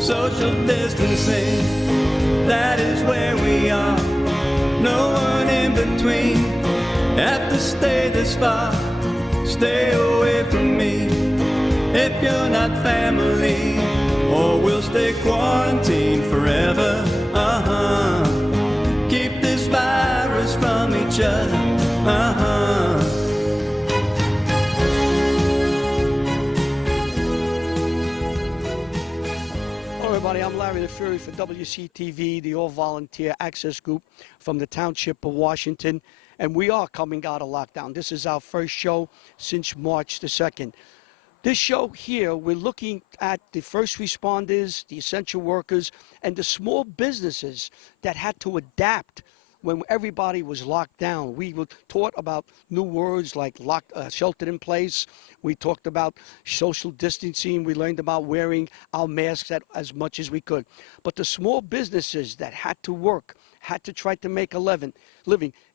social distancing, that is where we are. No one in between. Have to stay this far. Stay away from me if you're not family, or we'll stay quarantined forever. Keep this virus from each other. Everybody, I'm Larry the Fury for WCTV, the all-volunteer access group from the Township of Washington, and we are coming out of lockdown. This is our first show since March the 2nd. This show here, we're looking at the first responders, the essential workers, and the small businesses that had to adapt when everybody was locked down. We were taught about new words like sheltered in place. We talked about social distancing. We learned about wearing our masks as much as we could. But the small businesses that had to work, had to try to make a living,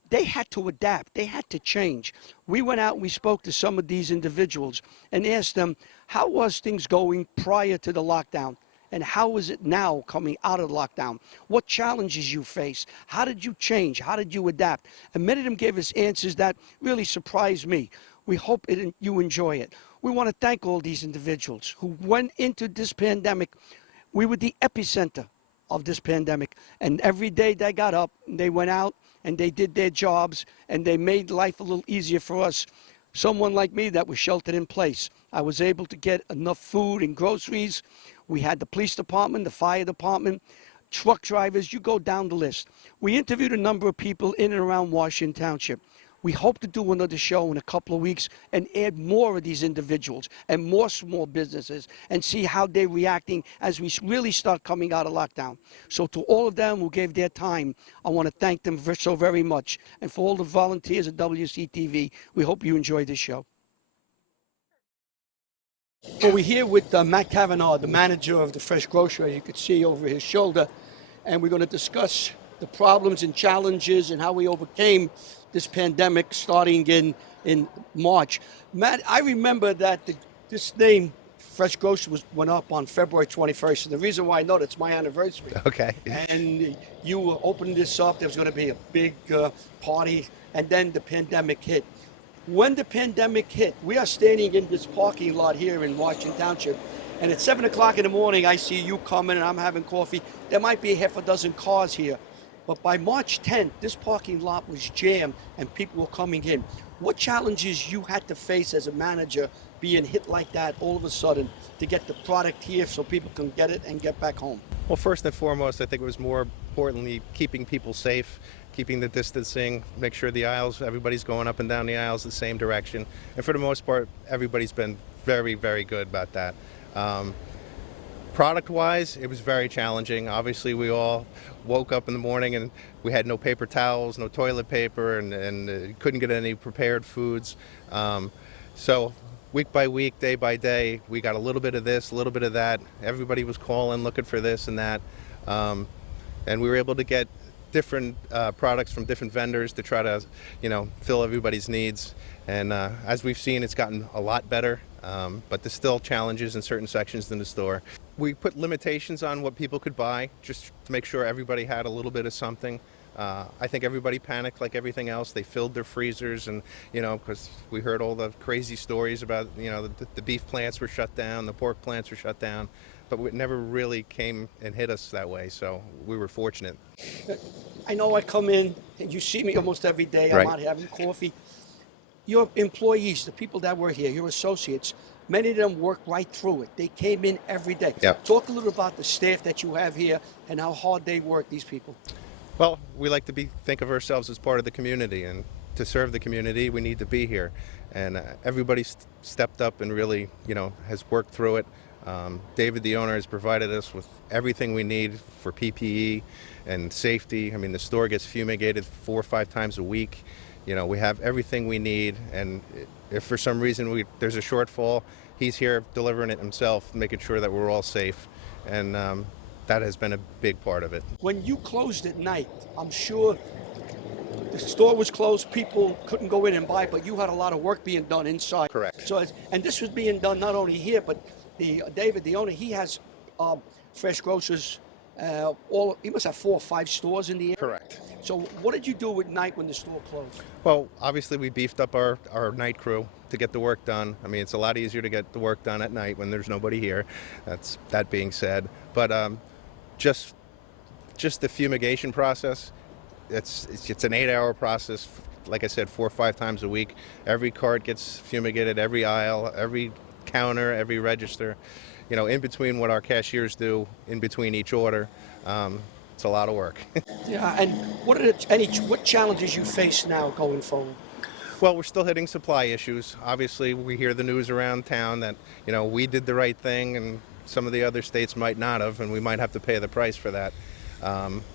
they had to adapt. They had to change. We went out and we spoke to some of these individuals and asked them, how was things going prior to the lockdown? And how is it now coming out of lockdown? What challenges you face? How did you change? How did you adapt? And many of them gave us answers that really surprised me. We hope you enjoy it. We want to thank all these individuals who went into this pandemic. We were the epicenter of this pandemic. And every day they got up, and they went out, and they did their jobs, and they made life a little easier for us. Someone like me that was sheltered in place. I was able to get enough food and groceries. We had the police department, the fire department, truck drivers, you go down the list. We interviewed a number of people in and around Washington Township. We hope to do another show in a couple of weeks and add more of these individuals and more small businesses and see how they're reacting as we really start coming out of lockdown. So to all of them who gave their time, I want to thank them so very much. And for all the volunteers at WCTV, we hope you enjoy this show. Well, we're here with Matt Kavanaugh, the manager of the Fresh Grocery, you could see over his shoulder, and we're going to discuss the problems and challenges and how we overcame this pandemic starting in March. Matt, I remember that this name, Fresh Grocery, went up on February 21st, and the reason why I know it's my anniversary. Okay. And you were opening this up, there was going to be a big party, and then the pandemic hit. When the pandemic hit, we are standing in this parking lot here in Washington Township, and at 7 o'clock in the morning, I see you coming and I'm having coffee. There might be half a dozen cars here. But by March 10th, this parking lot was jammed and people were coming in. What challenges you had to face as a manager being hit like that all of a sudden to get the product here so people can get it and get back home? Well, first and foremost, I think it was more importantly keeping people safe, keeping the distancing, make sure the aisles, everybody's going up and down the aisles the same direction. And for the most part, everybody's been very, very good about that. Product-wise, it was very challenging. Obviously, we all woke up in the morning and we had no paper towels, no toilet paper, and couldn't get any prepared foods. So week by week, day by day, we got a little bit of this, a little bit of that. Everybody was calling, looking for this and that. And we were able to get different products from different vendors to try to, fill everybody's needs. And as we've seen, it's gotten a lot better, but there's still challenges in certain sections in the store. We put limitations on what people could buy, just to make sure everybody had a little bit of something. I think everybody panicked like everything else. They filled their freezers and, because we heard all the crazy stories about, the beef plants were shut down, the pork plants were shut down, but it never really came and hit us that way, so we were fortunate. I know I come in and you see me almost every day. I'm Right. out having coffee. Your employees, the people that work here, your associates, many of them work right through it. They came in every day. Yep. Talk a little about the staff that you have here and how hard they work, these people. Well, we like to think of ourselves as part of the community, and to serve the community, we need to be here. And everybody stepped up and really, has worked through it. David, the owner, has provided us with everything we need for PPE and safety. I mean, the store gets fumigated 4 or 5 times a week. We have everything we need, and if for some reason there's a shortfall, he's here delivering it himself, making sure that we're all safe. And that has been a big part of it. When you closed at night, I'm sure the store was closed, people couldn't go in and buy, but you had a lot of work being done inside. Correct. So, and this was being done not only here, but David, the owner, he has Fresh Grocers, you must have 4 or 5 stores in the area. Correct. So what did you do at night when the store closed? Well, obviously we beefed up our night crew to get the work done. I mean, it's a lot easier to get the work done at night when there's nobody here. That being said, but just the fumigation process, it's an 8-hour process. Like I said, 4 or 5 times a week. Every cart gets fumigated, every aisle, every counter, every register. You know, in between what our cashiers do, in between each order, it's a lot of work. Yeah, and what challenges you face now going forward? Well, we're still hitting supply issues. Obviously, we hear the news around town that, you know, we did the right thing and some of the other states might not have, and we might have to pay the price for that.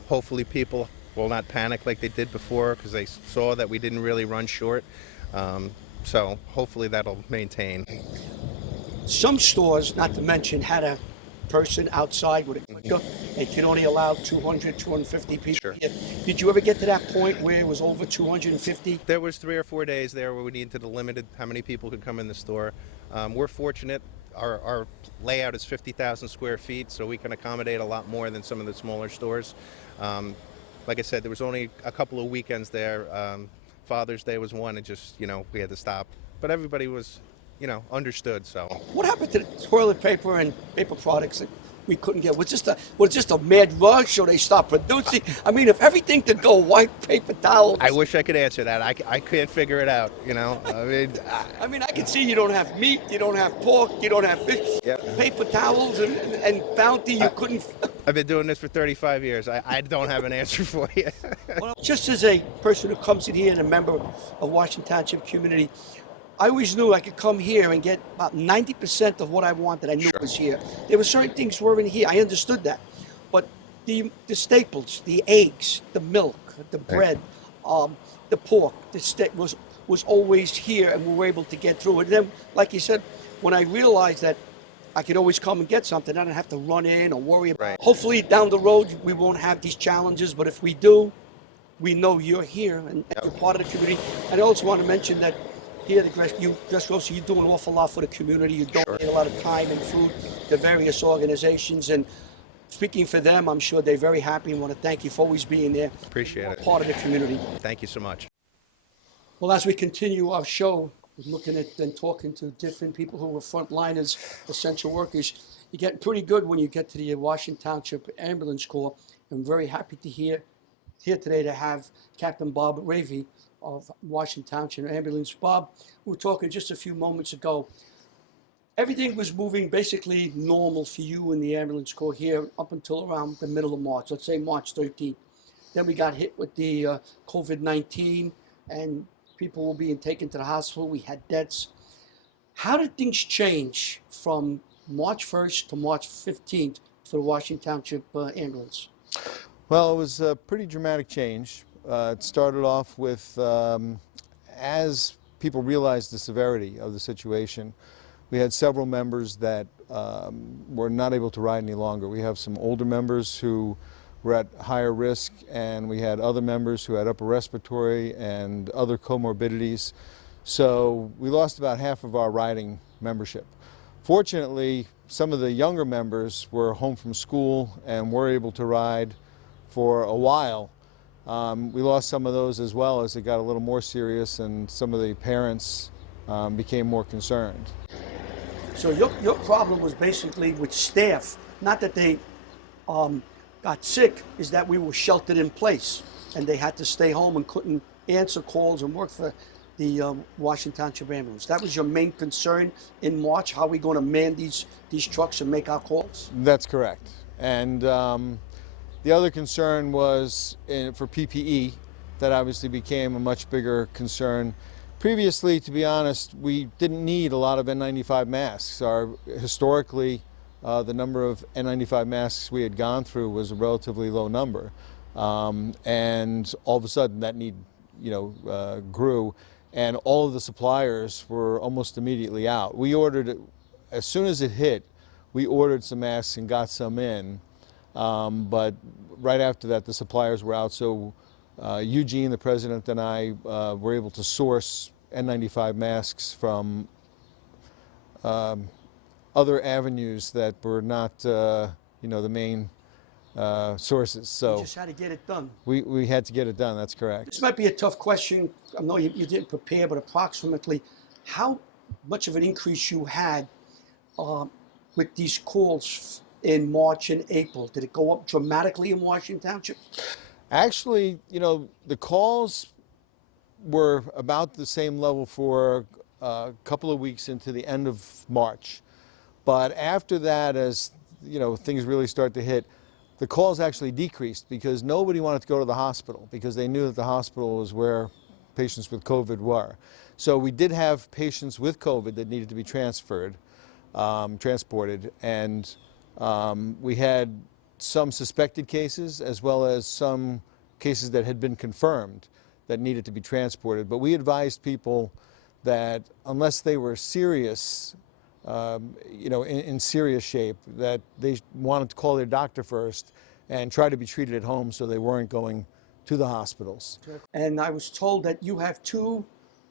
Hopefully people will not panic like they did before because they saw that we didn't really run short. So hopefully that'll maintain. Some stores, not to mention, had a person outside with a clicker and can only allow 200, 250 people Sure. here. Did you ever get to that point where it was over 250? There was 3 or 4 days there where we needed to limit how many people could come in the store. We're fortunate. Our layout is 50,000 square feet, so we can accommodate a lot more than some of the smaller stores. Like I said, there was only a couple of weekends there. Father's Day was one, and just, you know, we had to stop. But everybody was, you know, understood, so. What happened to the toilet paper and paper products that we couldn't get? Was it just a mad rush, or they stopped producing? I mean, if everything could go white paper towels. I wish I could answer that. I can't figure it out, you know. I mean, I can see you don't have meat, you don't have pork, you don't have fish. Yep. Paper towels and Bounty, you couldn't. I've been doing this for 35 years. I don't have an answer for you. Well, just as a person who comes in here and a member of Washington Township community, I always knew I could come here and get about 90% of what I wanted. I knew was here. There were certain things weren't here. I understood that. But the staples, the eggs, the milk, the bread, the pork, the steak was always here, and we were able to get through it. And then, like you said, when I realized that I could always come and get something, I don't have to run in or worry about it. Right. Hopefully down the road we won't have these challenges, but if we do, we know you're here and you're part of the community. And I also want to mention that here, Dress Grocer, you do an awful lot for the community. You donate a lot of time and food to various organizations. And speaking for them, I'm sure they're very happy and want to thank you for always being there. Appreciate it. Part of the community. Thank you so much. Well, as we continue our show, looking at and talking to different people who are frontliners, essential workers, you're getting pretty good when you get to the Washington Township Ambulance Corps. I'm very happy to here today to have Captain Bob Ravey of Washington Township Ambulance. Bob, we were talking just a few moments ago. Everything was moving basically normal for you in the ambulance corps here up until around the middle of March, let's say March 13th. Then we got hit with the COVID-19 and people were being taken to the hospital. We had deaths. How did things change from March 1st to March 15th for the Washington Township Ambulance? Well, it was a pretty dramatic change. It started off with, as people realized the severity of the situation, we had several members that were not able to ride any longer. We have some older members who were at higher risk, and we had other members who had upper respiratory and other comorbidities. So we lost about half of our riding membership. Fortunately, some of the younger members were home from school and were able to ride for a while. We lost some of those as well as it got a little more serious, and some of the parents became more concerned. So your problem was basically with staff, not that they got sick, is that we were sheltered in place and they had to stay home and couldn't answer calls and work for the Washington Township Ambulance. That was your main concern in March, how are we going to man these trucks and make our calls? That's correct. And the other concern was for PPE. That obviously became a much bigger concern. Previously, to be honest, we didn't need a lot of N95 masks. Historically, the number of N95 masks we had gone through was a relatively low number. And all of a sudden that need, grew, and all of the suppliers were almost immediately out. We ordered it, as soon as it hit, we ordered some masks and got some in. But right after that, the suppliers were out. So Eugene, the president, and I were able to source N95 masks from other avenues that were not, you know, the main sources. So You just had to get it done. we had to get it done. That's correct. This might be a tough question. I know you didn't prepare, but approximately how much of an increase you had with these calls in March and April? Did it go up dramatically in Washington Township? Actually, you know, the calls were about the same level for a couple of weeks into the end of March. But after that, as you know, things really start to hit, the calls actually decreased because nobody wanted to go to the hospital because they knew that the hospital was where patients with COVID were. So we did have patients with COVID that needed to be transported, and we had some suspected cases as well as some cases that had been confirmed that needed to be transported. But we advised people that unless they were serious, you know, in serious shape, that they wanted to call their doctor first and try to be treated at home so they weren't going to the hospitals. And I was told that you have two,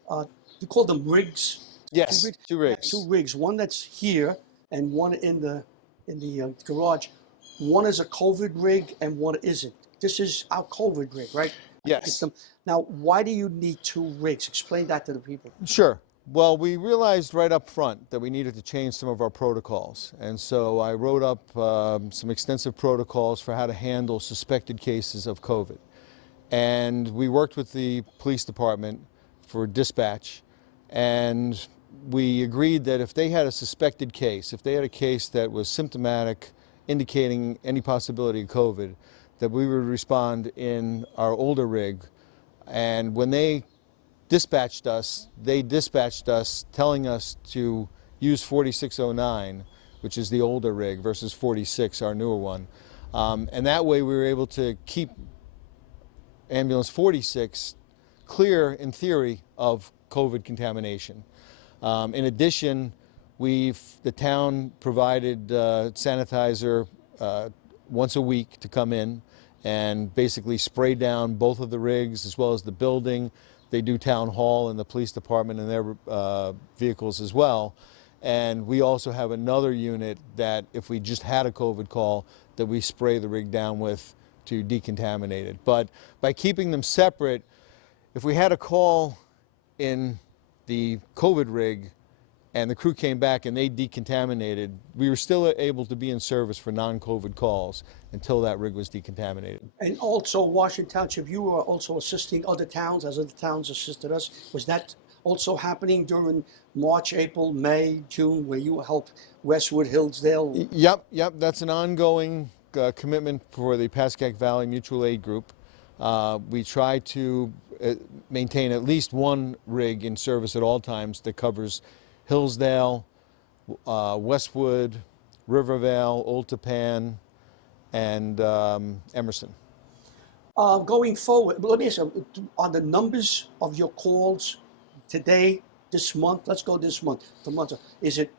you call them rigs? Yes, two rigs. Yeah, two rigs, one that's here and one in the garage. One is a COVID rig and one isn't. This is our COVID rig, right? Yes. Now, why do you need two rigs? Explain that to the people. Sure. Well, we realized right up front that we needed to change some of our protocols. And so I wrote up some extensive protocols for how to handle suspected cases of COVID. And we worked with the police department for dispatch. And we agreed that if they had a suspected case, if they had a case that was symptomatic, indicating any possibility of COVID, that we would respond in our older rig. And when they dispatched us telling us to use 4609, which is the older rig, versus 46, our newer one. And that way we were able to keep ambulance 46 clear, in theory, of COVID contamination. In addition, the town provided sanitizer once a week to come in and basically spray down both of the rigs as well as the building. They do town hall and the police department and their vehicles as well. And we also have another unit that if we just had a COVID call, that we spray the rig down with to decontaminate it. But by keeping them separate, if we had a call in the COVID rig and the crew came back and they decontaminated, we were still able to be in service for non-COVID calls until that rig was decontaminated. And also, Washington Township, you were also assisting other towns as other towns assisted us. Was that also happening during March, April, May, June, where you helped Westwood, Hillsdale? Yep. That's an ongoing commitment for the Pascack Valley Mutual Aid Group. We try to maintain at least one rig in service at all times that covers Hillsdale, Westwood, Rivervale, Old Tappan, and Emerson. Going forward, let me ask you, are the numbers of your calls today, this month, let's go this month, is it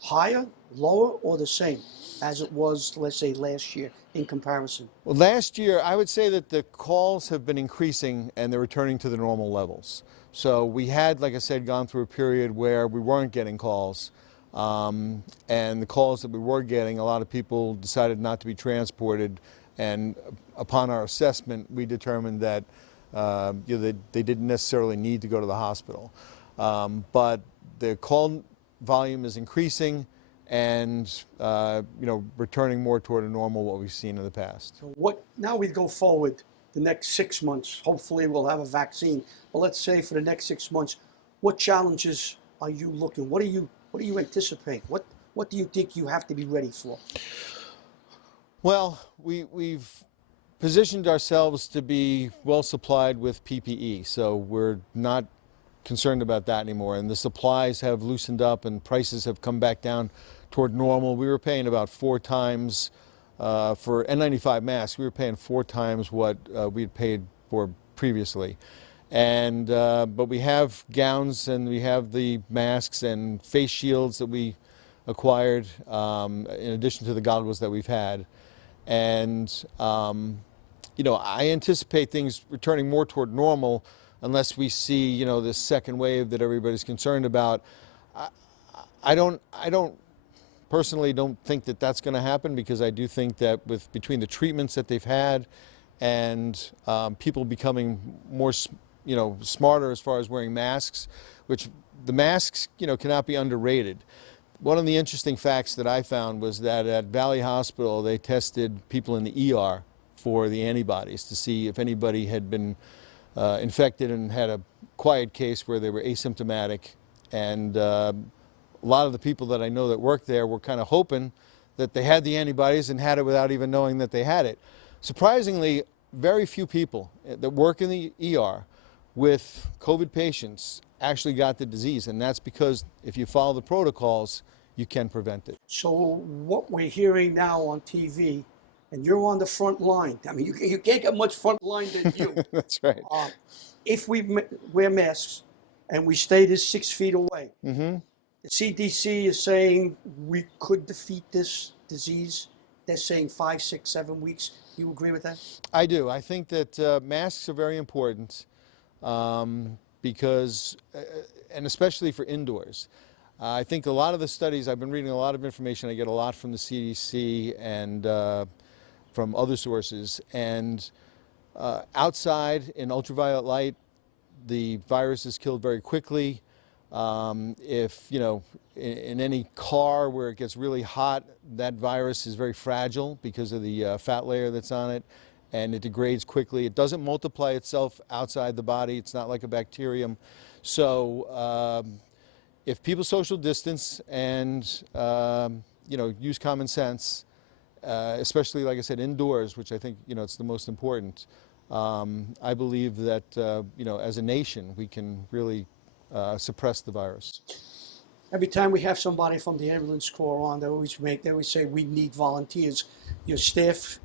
higher, lower, or the same as it was, let's say, last year in comparison? Well, last year, I would say that the calls have been increasing and they're returning to the normal levels. So we had, like I said, gone through a period where we weren't getting calls. And the calls that we were getting, a lot of people decided not to be transported. And upon our assessment, we determined that they didn't necessarily need to go to the hospital. But the call volume is increasing and returning more toward a normal what we've seen in the past. So now we go forward the next 6 months. Hopefully we'll have a vaccine. But let's say for the next 6 months, what challenges are you looking? What do you anticipate? What do you think you have to be ready for? Well, we've positioned ourselves to be well supplied with PPE, so we're not concerned about that anymore. And the supplies have loosened up and prices have come back down toward normal. We were paying about 4 times for N95 masks. We were paying 4 times what we had paid for previously. And but we have gowns and we have the masks and face shields that we acquired in addition to the goggles that we've had. And I anticipate things returning more toward normal unless we see this second wave that everybody's concerned about. I don't personally don't think that that's going to happen, because I do think that between the treatments that they've had and people becoming more, smarter as far as wearing masks, which the masks, cannot be underrated. One of the interesting facts that I found was that at Valley Hospital, they tested people in the ER for the antibodies to see if anybody had been infected and had a quiet case where they were asymptomatic. And a lot of the people that I know that worked there were kind of hoping that they had the antibodies and had it without even knowing that they had it. Surprisingly, very few people that work in the ER with COVID patients actually got the disease, and that's because if you follow the protocols, you can prevent it. So what we're hearing now on TV, and you're on the front line. I mean, you can't get much front line than you. That's right. If we wear masks and we stay this 6 feet away, Mm-hmm. the CDC is saying we could defeat this disease. They're saying 5, 6, 7 weeks. You agree with that? I do. I think that masks are very important because, and especially for indoors. I think a lot of the studies, I've been reading a lot of information. I get a lot from the CDC and from other sources. And outside in ultraviolet light, the virus is killed very quickly. If, in any car where it gets really hot, that virus is very fragile because of the fat layer that's on it, and it degrades quickly. It doesn't multiply itself outside the body. It's not like a bacterium. So if people social distance and, use common sense, especially, like I said, indoors, which I think, it's the most important, I believe that, as a nation, we can really suppress the virus. Every time we have somebody from the ambulance corps on, they always say we need volunteers. Your staff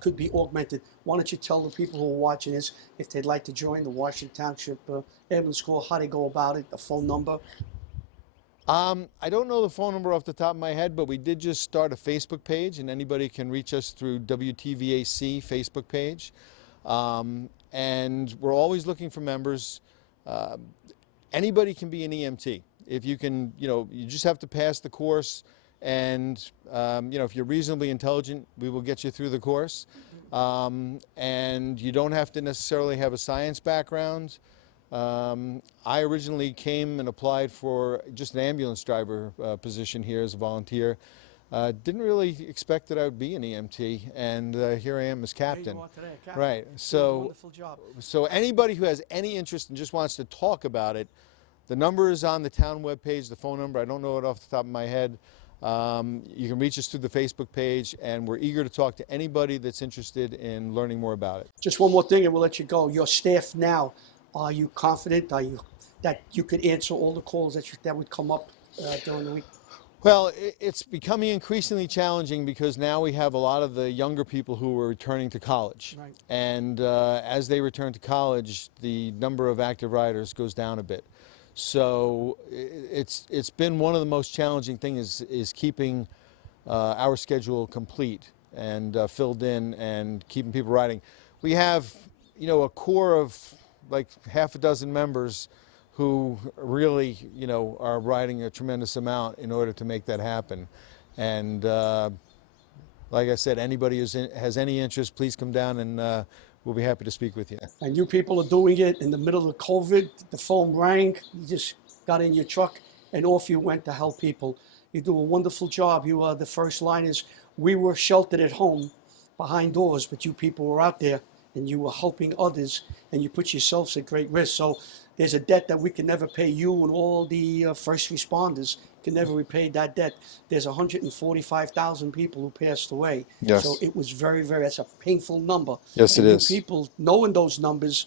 could be augmented. Why don't you tell the people who are watching this if they'd like to join the Washington Township ambulance corps, how they go about it, the phone number? I don't know the phone number off the top of my head, but we did just start a Facebook page, and anybody can reach us through WTVAC Facebook page. And we're always looking for members. Anybody can be an EMT. If you can, you just have to pass the course, and, if you're reasonably intelligent, we will get you through the course. And you don't have to necessarily have a science background. I originally came and applied for just an ambulance driver position here as a volunteer. Didn't really expect that I would be an EMT, and here I am as captain. Right. So, wonderful job. So anybody who has any interest and just wants to talk about it, the number is on the town webpage, the phone number. I don't know it off the top of my head. You can reach us through the Facebook page, and we're eager to talk to anybody that's interested in learning more about it. Just one more thing, and we'll let you go. Your staff now, are you confident? That you could answer all the calls that would come up during the week? Well, it's becoming increasingly challenging because now we have a lot of the younger people who are returning to college. Right. And as they return to college, the number of active riders goes down a bit. So it's been one of the most challenging things is keeping our schedule complete and filled in and keeping people riding. We have, a core of like half a dozen members who really, are riding a tremendous amount in order to make that happen. And like I said, anybody who has any interest, please come down and we'll be happy to speak with you. And you people are doing it in the middle of COVID. The phone rang, you just got in your truck and off you went to help people. You do a wonderful job. You are the first liners. We were sheltered at home behind doors, but you people were out there and you were helping others, and you put yourselves at great risk. So there's a debt that we can never pay. You and all the first responders can never repay that debt. There's 145,000 people who passed away. Yes. So it was very, very, that's a painful number. Yes, and it is. People knowing those numbers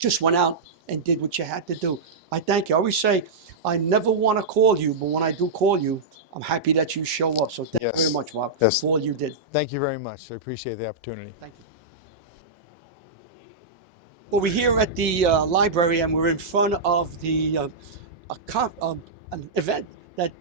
just went out and did what you had to do. I thank you. I always say, I never want to call you, but when I do call you, I'm happy that you show up. So thank you very much, Bob, Yes. for all you did. Thank you very much. I appreciate the opportunity. Thank you. Well, we're here at the library, and we're in front of the an event that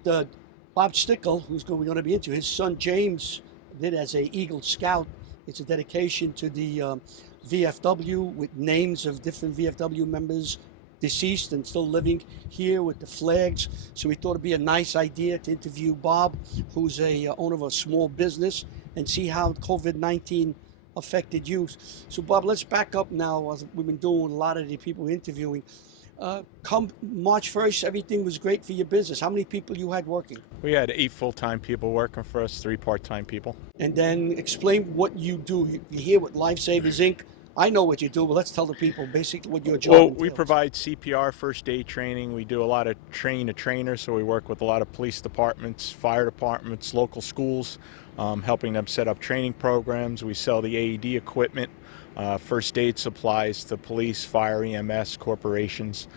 Bob Stickle, who's we're going to be into, his son James did as a Eagle Scout. It's a dedication to the VFW with names of different VFW members deceased and still living here with the flags. So we thought it'd be a nice idea to interview Bob, who's a owner of a small business, and see how COVID-19 affected you. So Bob, let's back up now. We've been doing a lot of the people interviewing. Come March 1st, everything was great for your business. How many people you had working? We had 8 full-time people working for us, 3 part-time people. And then explain what you do. You hear what Lifesavers Inc. I know what you do, but let's tell the people basically what your job Well, entails. we provide CPR, first aid training. We do a lot of train-to-trainer, so we work with a lot of police departments, fire departments, local schools, helping them set up training programs. We sell the AED equipment, first aid supplies to police, fire, EMS, corporations.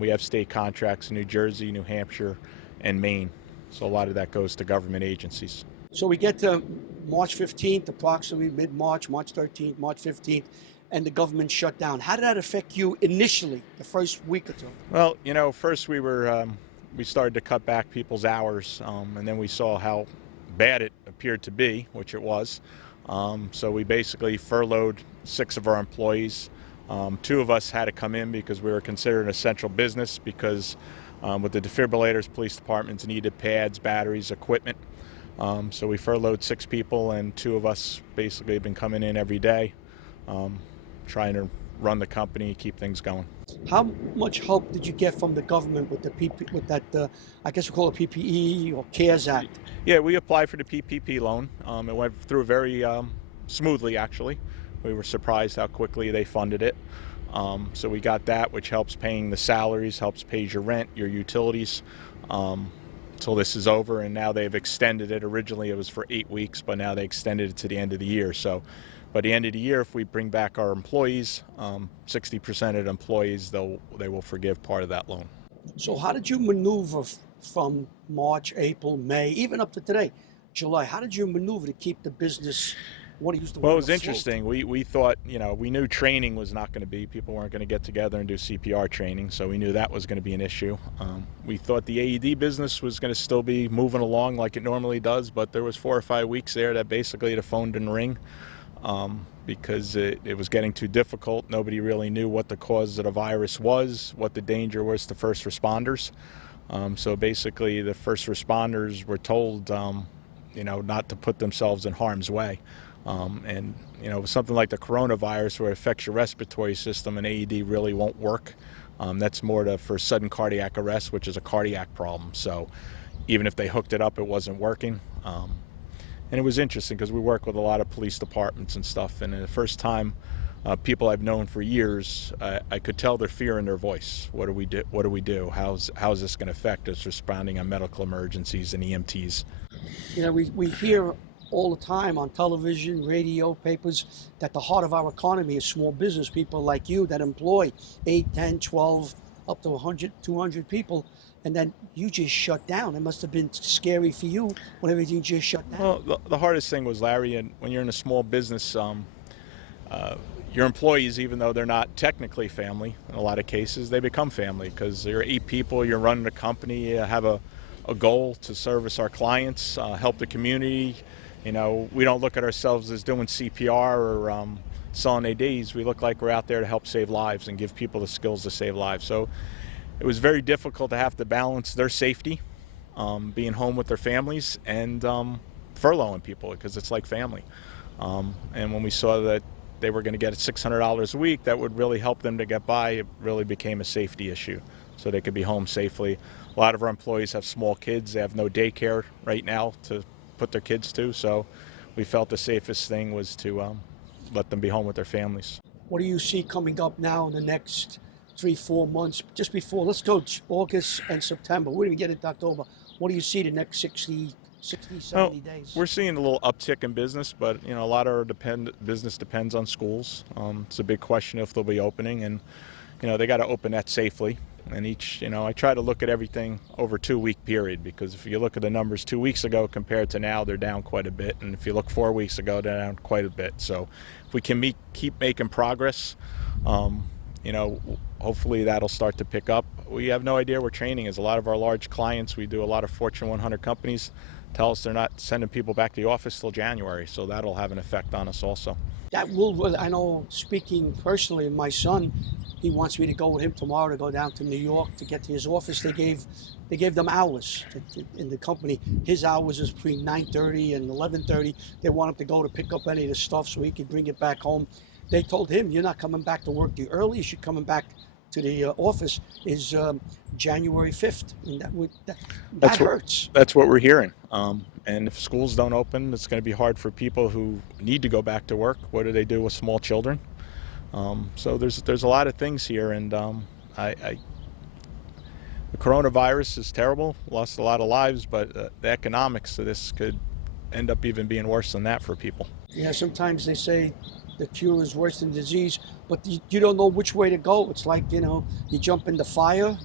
We have state contracts in New Jersey, New Hampshire, and Maine. So a lot of that goes to government agencies. So we get to March 15th, approximately mid-March, March 13th, March 15th, and the government shut down. How did that affect you initially, the first week or two? Well, you know, first we started to cut back people's hours, and then we saw how bad it appeared to be, which it was. So we basically furloughed 6 of our employees. 2 of us had to come in because we were considered an essential business because with the defibrillators, police departments needed pads, batteries, equipment. So we furloughed 6 people, and 2 of us basically have been coming in every day, trying to run the company, keep things going. How much help did you get from the government with that, I guess we call it PPE or CARES Act? Yeah, we applied for the PPP loan. It went through very smoothly, actually. We were surprised how quickly they funded it. So we got that, which helps paying the salaries, helps pay your rent, your utilities, till this is over. And now they've extended it. Originally it was for 8 weeks, but now they extended it to the end of the year. So by the end of the year, if we bring back our employees, 60% of the employees, they will forgive part of that loan. So how did you maneuver from March, April, May, even up to today, July? How did you maneuver to keep the business? What do you use to Well, it was afloat? interesting. We thought, you know, we knew training was not going to be, people weren't going to get together and do CPR training, so we knew that was going to be an issue. We thought the AED business was going to still be moving along like it normally does, but there was 4 or 5 weeks there that basically the phone didn't ring because it was getting too difficult. Nobody really knew what the cause of the virus was, what the danger was to first responders. So basically the first responders were told, you know, not to put themselves in harm's way. And, you know, something like the coronavirus where it affects your respiratory system, and AED really won't work. That's more for sudden cardiac arrest, which is a cardiac problem. So even if they hooked it up, it wasn't working. And it was interesting because we work with a lot of police departments and stuff. And the first time, people I've known for years, I could tell their fear in their voice. What do we do? What do we do? How's this going to affect us responding on medical emergencies and EMTs? You know, we hear all the time on television, radio, papers, that the heart of our economy is small business people like you that employ 8, 10, 12, up to 100, 200 people. And then you just shut down. It must have been scary for you when everything just shut down. Well, the hardest thing was, Larry, and when you're in a small business, your employees, even though they're not technically family, in a lot of cases, they become family because you're 8 people, you're running a company, you have a goal to service our clients, help the community. You know, we don't look at ourselves as doing CPR or selling AEDs. We look like we're out there to help save lives and give people the skills to save lives. So it was very difficult to have to balance their safety, being home with their families, and furloughing people because it's like family. And when we saw that they were going to get $600 a week, that would really help them to get by. It really became a safety issue so they could be home safely. A lot of our employees have small kids. They have no daycare right now to put their kids to, so we felt the safest thing was to let them be home with their families. What do you see coming up now in the next 3-4 months? Just before, let's go August and September. We're going to get into October. What do you see the next 60, 70 days? We're seeing a little uptick in business, but you know, a lot of our business depends on schools. It's a big question if they'll be opening, and you know, they got to open that safely. And I try to look at everything over a 2-week period, because if you look at the numbers 2 weeks ago compared to now, they're down quite a bit. And if you look 4 weeks ago, they're down quite a bit. So if we can keep making progress, you know, hopefully that'll start to pick up. We have no idea where training is. A lot of our large clients, we do a lot of Fortune 100 companies, tell us they're not sending people back to the office till January. So that'll have an effect on us also. That will, I know, speaking personally, my son, He wants me to go with him tomorrow to go down to New York to get to his office. They gave them hours in the company. His hours is between 9:30 and 11:30. They want him to go to pick up any of the stuff so he can bring it back home. They told him, you're not coming back to work. The earliest you're coming back to the office is January 5th. And that hurts. That's what we're hearing. And if schools don't open, it's going to be hard for people who need to go back to work. What do they do with small children? So there's a lot of things here, and the coronavirus is terrible, lost a lot of lives, but the economics of this could end up even being worse than that for people. Yeah, sometimes they say the cure is worse than disease, but you don't know which way to go. It's like, you jump in the fire,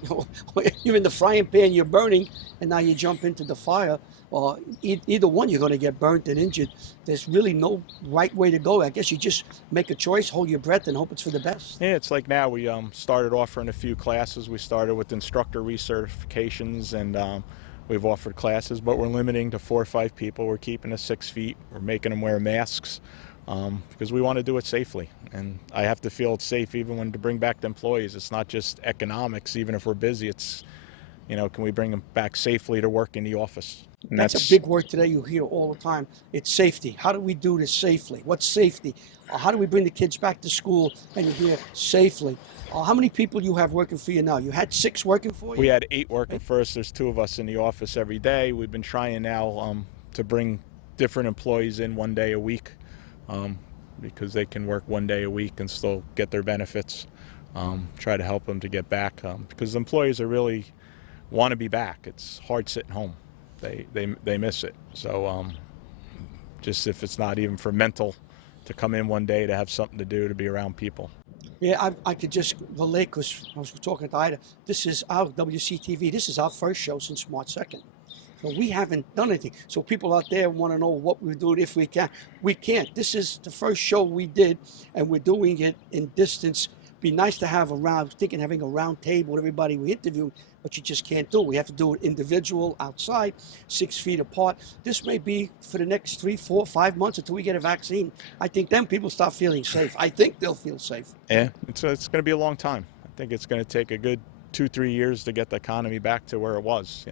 you're in the frying pan, you're burning, and now you jump into the fire. Or either one, you're going to get burnt and injured. There's really no right way to go. I guess you just make a choice, hold your breath, and hope it's for the best. Yeah, it's like now we started offering a few classes. We started with instructor recertifications, and we've offered classes, but we're limiting to 4 or 5 people. We're keeping it 6 feet. We're making them wear masks because we want to do it safely. And I have to feel it's safe even when to bring back the employees. It's not just economics. Even if we're busy, it's, can we bring them back safely to work in the office? And that's a big word today you hear all the time. It's safety. How do we do this safely? What's safety? How do we bring the kids back to school and you hear safely? How many people you have working for you now? You had 6 working for you? We had 8 working for us. There's 2 of us in the office every day. We've been trying now to bring different employees in 1 day a week because they can work 1 day a week and still get their benefits. Try to help them to get back because employees are really want to be back. It's hard sitting home. They miss it. So just if it's not even for mental, to come in 1 day to have something to do, to be around people. Yeah, I could just relate because I was talking to Ida. This is our WCTV. This is our first show since March 2nd. So we haven't done anything. So people out there want to know what we're doing if we can. We can't. This is the first show we did, and we're doing it in distance. Be nice to have I was thinking having a round table with everybody we interview, but you just can't do it. We have to do it individual, outside, 6 feet apart. This may be for the next 3, 4, 5 months until we get a vaccine. I think then people start feeling safe. I think they'll feel safe. Yeah, it's going to be a long time. I think it's going to take a good 2-3 years to get the economy back to where it was.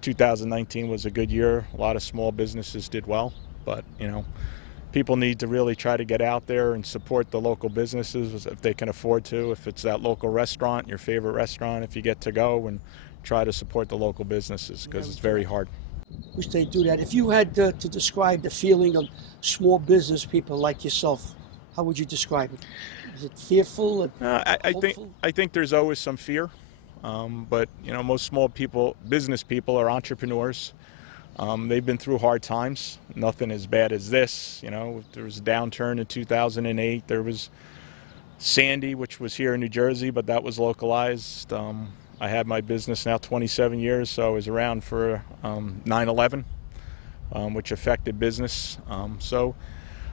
2019 was a good year. A lot of small businesses did well, but people need to really try to get out there and support the local businesses if they can afford to. If it's that local restaurant, your favorite restaurant, if you get to go, and try to support the local businesses because it's very hard. Wish they do that. If you had to describe the feeling of small business people like yourself, how would you describe it? Is it fearful? I think there's always some fear, but most small business people are entrepreneurs. They've been through hard times. Nothing as bad as this. There was a downturn in 2008. There was Sandy, which was here in New Jersey, but that was localized. I had my business now 27 years, so I was around for 9/11, which affected business. So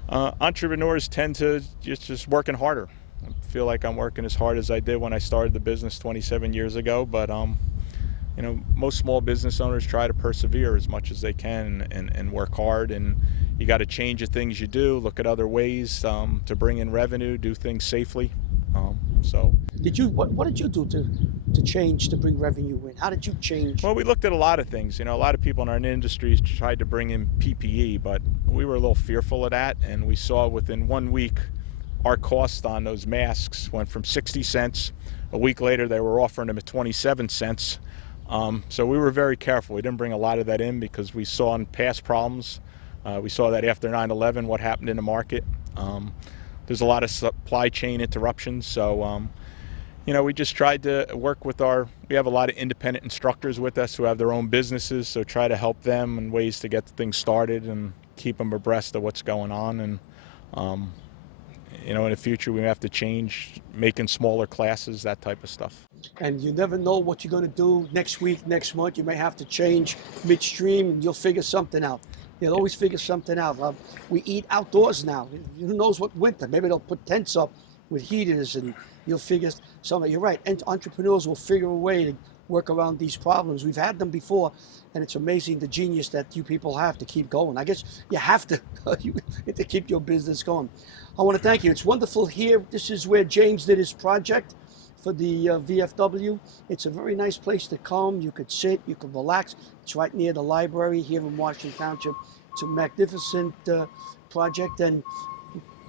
entrepreneurs tend to just working harder. I feel like I'm working as hard as I did when I started the business 27 years ago, but most small business owners try to persevere as much as they can and work hard, and you got to change the things you do, look at other ways to bring in revenue, do things safely. What did you do to change, to bring revenue in? How did you change? Well, we looked at a lot of things. A lot of people in our industry tried to bring in PPE, but we were a little fearful of that, and we saw within 1 week our cost on those masks went from 60 cents. A week later, they were offering them at 27 cents. So we were very careful. We didn't bring a lot of that in because we saw in past problems. We saw that after 9/11, what happened in the market. There's a lot of supply chain interruptions. So, we just tried to work with we have a lot of independent instructors with us who have their own businesses. So try to help them in ways to get things started and keep them abreast of what's going on. And, in the future, we may have to change, making smaller classes, that type of stuff. And you never know what you're going to do next week, next month. You may have to change midstream, and you'll figure something out. They'll always figure something out. We eat outdoors now. Who knows what winter? Maybe they'll put tents up with heaters, and you'll figure something. You're right. And entrepreneurs will figure a way to work around these problems. We've had them before, and it's amazing the genius that you people have to keep going. I guess you have to, to keep your business going. I want to thank you. It's wonderful here. This is where James did his project for the VFW. It's a very nice place to come. You could sit, you could relax. It's right near the library here in Washington Township. It's a magnificent project, and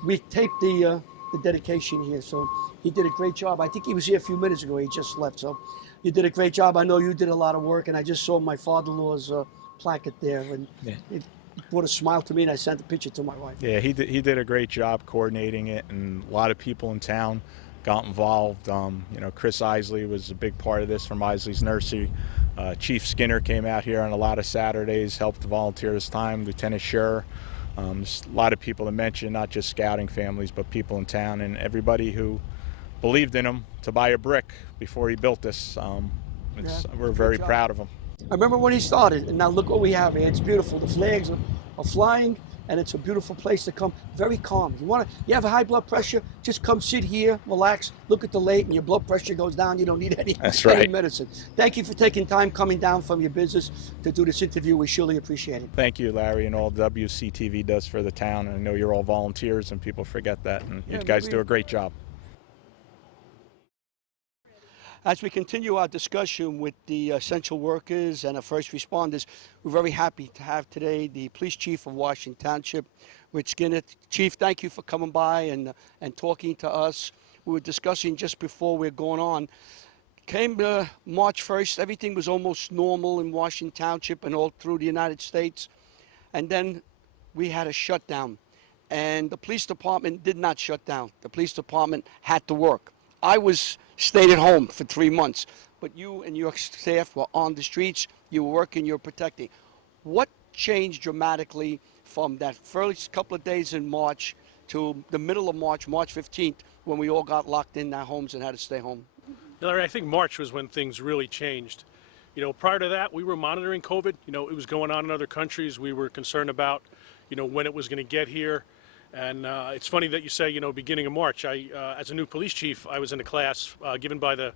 we taped the dedication here. So he did a great job. I think he was here a few minutes ago. He just left. So you did a great job. I know you did a lot of work, and I just saw my father-in-law's plaque there, and it brought a smile to me, and I sent a picture to my wife. Yeah, he did a great job coordinating it, and a lot of people in town got involved. You know, Chris Isley was a big part of this from Isley's Nursery. Chief Skinner came out here on a lot of Saturdays, helped volunteer his time. Lieutenant Scher. There's a lot of people to mention, not just scouting families, but people in town, and everybody who believed in him to buy a brick before he built this. We're very proud of him. I remember when he started, and now look what we have here. It's beautiful. The flags are flying, and it's a beautiful place to come. Very calm. You have a high blood pressure, just come sit here, relax, look at the lake, and your blood pressure goes down. You don't need any medicine. Thank you for taking time coming down from your business to do this interview. We surely appreciate it. Thank you, Larry, and all WCTV does for the town. I know you're all volunteers, and people forget that, and you guys do a great job. As we continue our discussion with the essential workers and the first responders, we're very happy to have today the police chief of Washington Township, Rich Skinner. Chief, thank you for coming by and talking to us. We were discussing just before we're going on. Came March 1st, everything was almost normal in Washington Township and all through the United States. And then we had a shutdown. And the police department did not shut down. The police department had to work. I stayed at home for 3 months, but you and your staff were on the streets, you were working, you were protecting. What changed dramatically from that first couple of days in March to the middle of March, March 15th, when we all got locked in our homes and had to stay home? Larry, I think March was when things really changed. You know, prior to that, we were monitoring COVID. You know, it was going on in other countries. We were concerned about, you know, when it was going to get here. And it's funny that you say, you know, beginning of March. As a new police chief, I was in a class given by the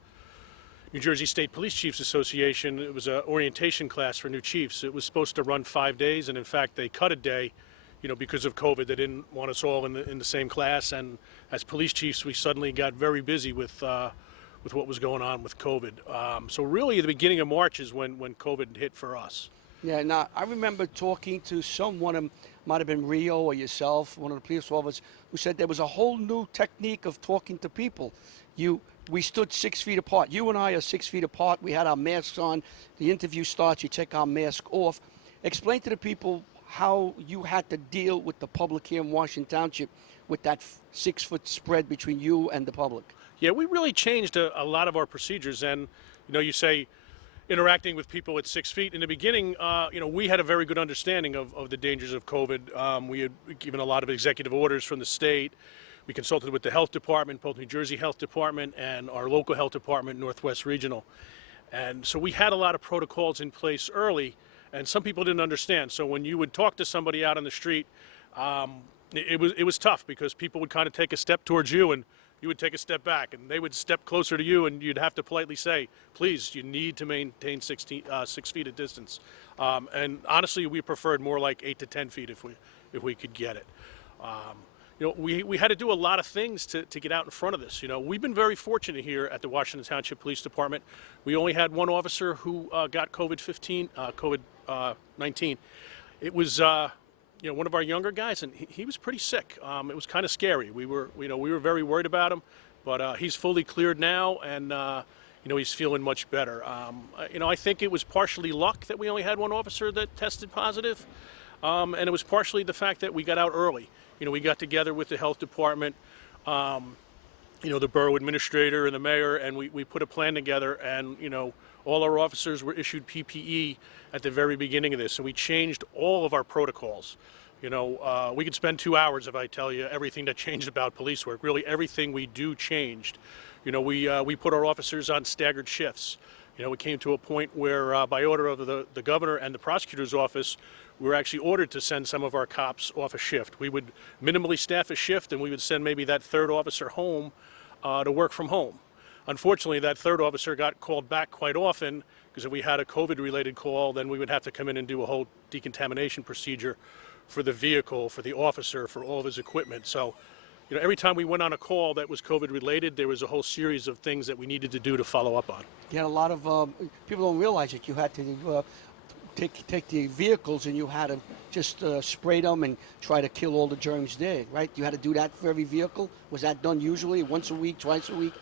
New Jersey State Police Chiefs Association. It was an orientation class for new chiefs. It was supposed to run 5 days, and in fact, they cut a day, you know, because of COVID. They didn't want us all in the same class. And as police chiefs, we suddenly got very busy with what was going on with COVID. So really, the beginning of March is when COVID hit for us. Yeah, now I remember talking to someone, might have been Rio or yourself, one of the police officers, who said there was a whole new technique of talking to people. We stood 6 feet apart. You and I are 6 feet apart. We had our masks on. The interview starts, you take our mask off. Explain to the people how you had to deal with the public here in Washington Township with that 6 foot spread between you and the public. Yeah, we really changed a lot of our procedures. And, you know, you say interacting with people at 6 feet. In the beginning, you know, we had a very good understanding of the dangers of COVID. We had given a lot of executive orders from the state. We consulted with the health department, both New Jersey Health Department and our local health department, Northwest Regional. And so we had a lot of protocols in place early, and some people didn't understand. So when you would talk to somebody out on the street, it was tough because people would kind of take a step towards you and you would take a step back, and they would step closer to you, and you'd have to politely say, please, you need to maintain 6 feet of distance. And honestly, we preferred more like 8 to 10 feet if we could get it. You know, we had to do a lot of things to get out in front of this. You know, we've been very fortunate here at the Washington Township Police Department. We only had one officer who got COVID-19. It was you know, one of our younger guys, and he was pretty sick. It was kind of scary. We were very worried about him, but he's fully cleared now, and you know, he's feeling much better. You know, I think it was partially luck that we only had one officer that tested positive, and it was partially the fact that we got out early. You know, we got together with the health department, you know, the borough administrator and the mayor, and we put a plan together, and, you know, all our officers were issued PPE at the very beginning of this, and we changed all of our protocols. You know, we could spend 2 hours if I tell you everything that changed about police work. Really, everything we do changed. You know, we put our officers on staggered shifts. You know, we came to a point where, by order of the governor and the prosecutor's office, we were actually ordered to send some of our cops off a shift. We would minimally staff a shift, and we would send maybe that third officer home to work from home. unfortunately, that third officer got called back quite often, because if we had a COVID-related call, then we would have to come in and do a whole decontamination procedure for the vehicle, for the officer, for all of his equipment. So, every time we went on a call that was COVID-related, there was a whole series of things that we needed to do to follow up on. You had a lot of people don't realize it. You had to take the vehicles and you had to just spray them and try to kill all the germs there, right? You had to do that for every vehicle. Was that done usually once a week, twice a week?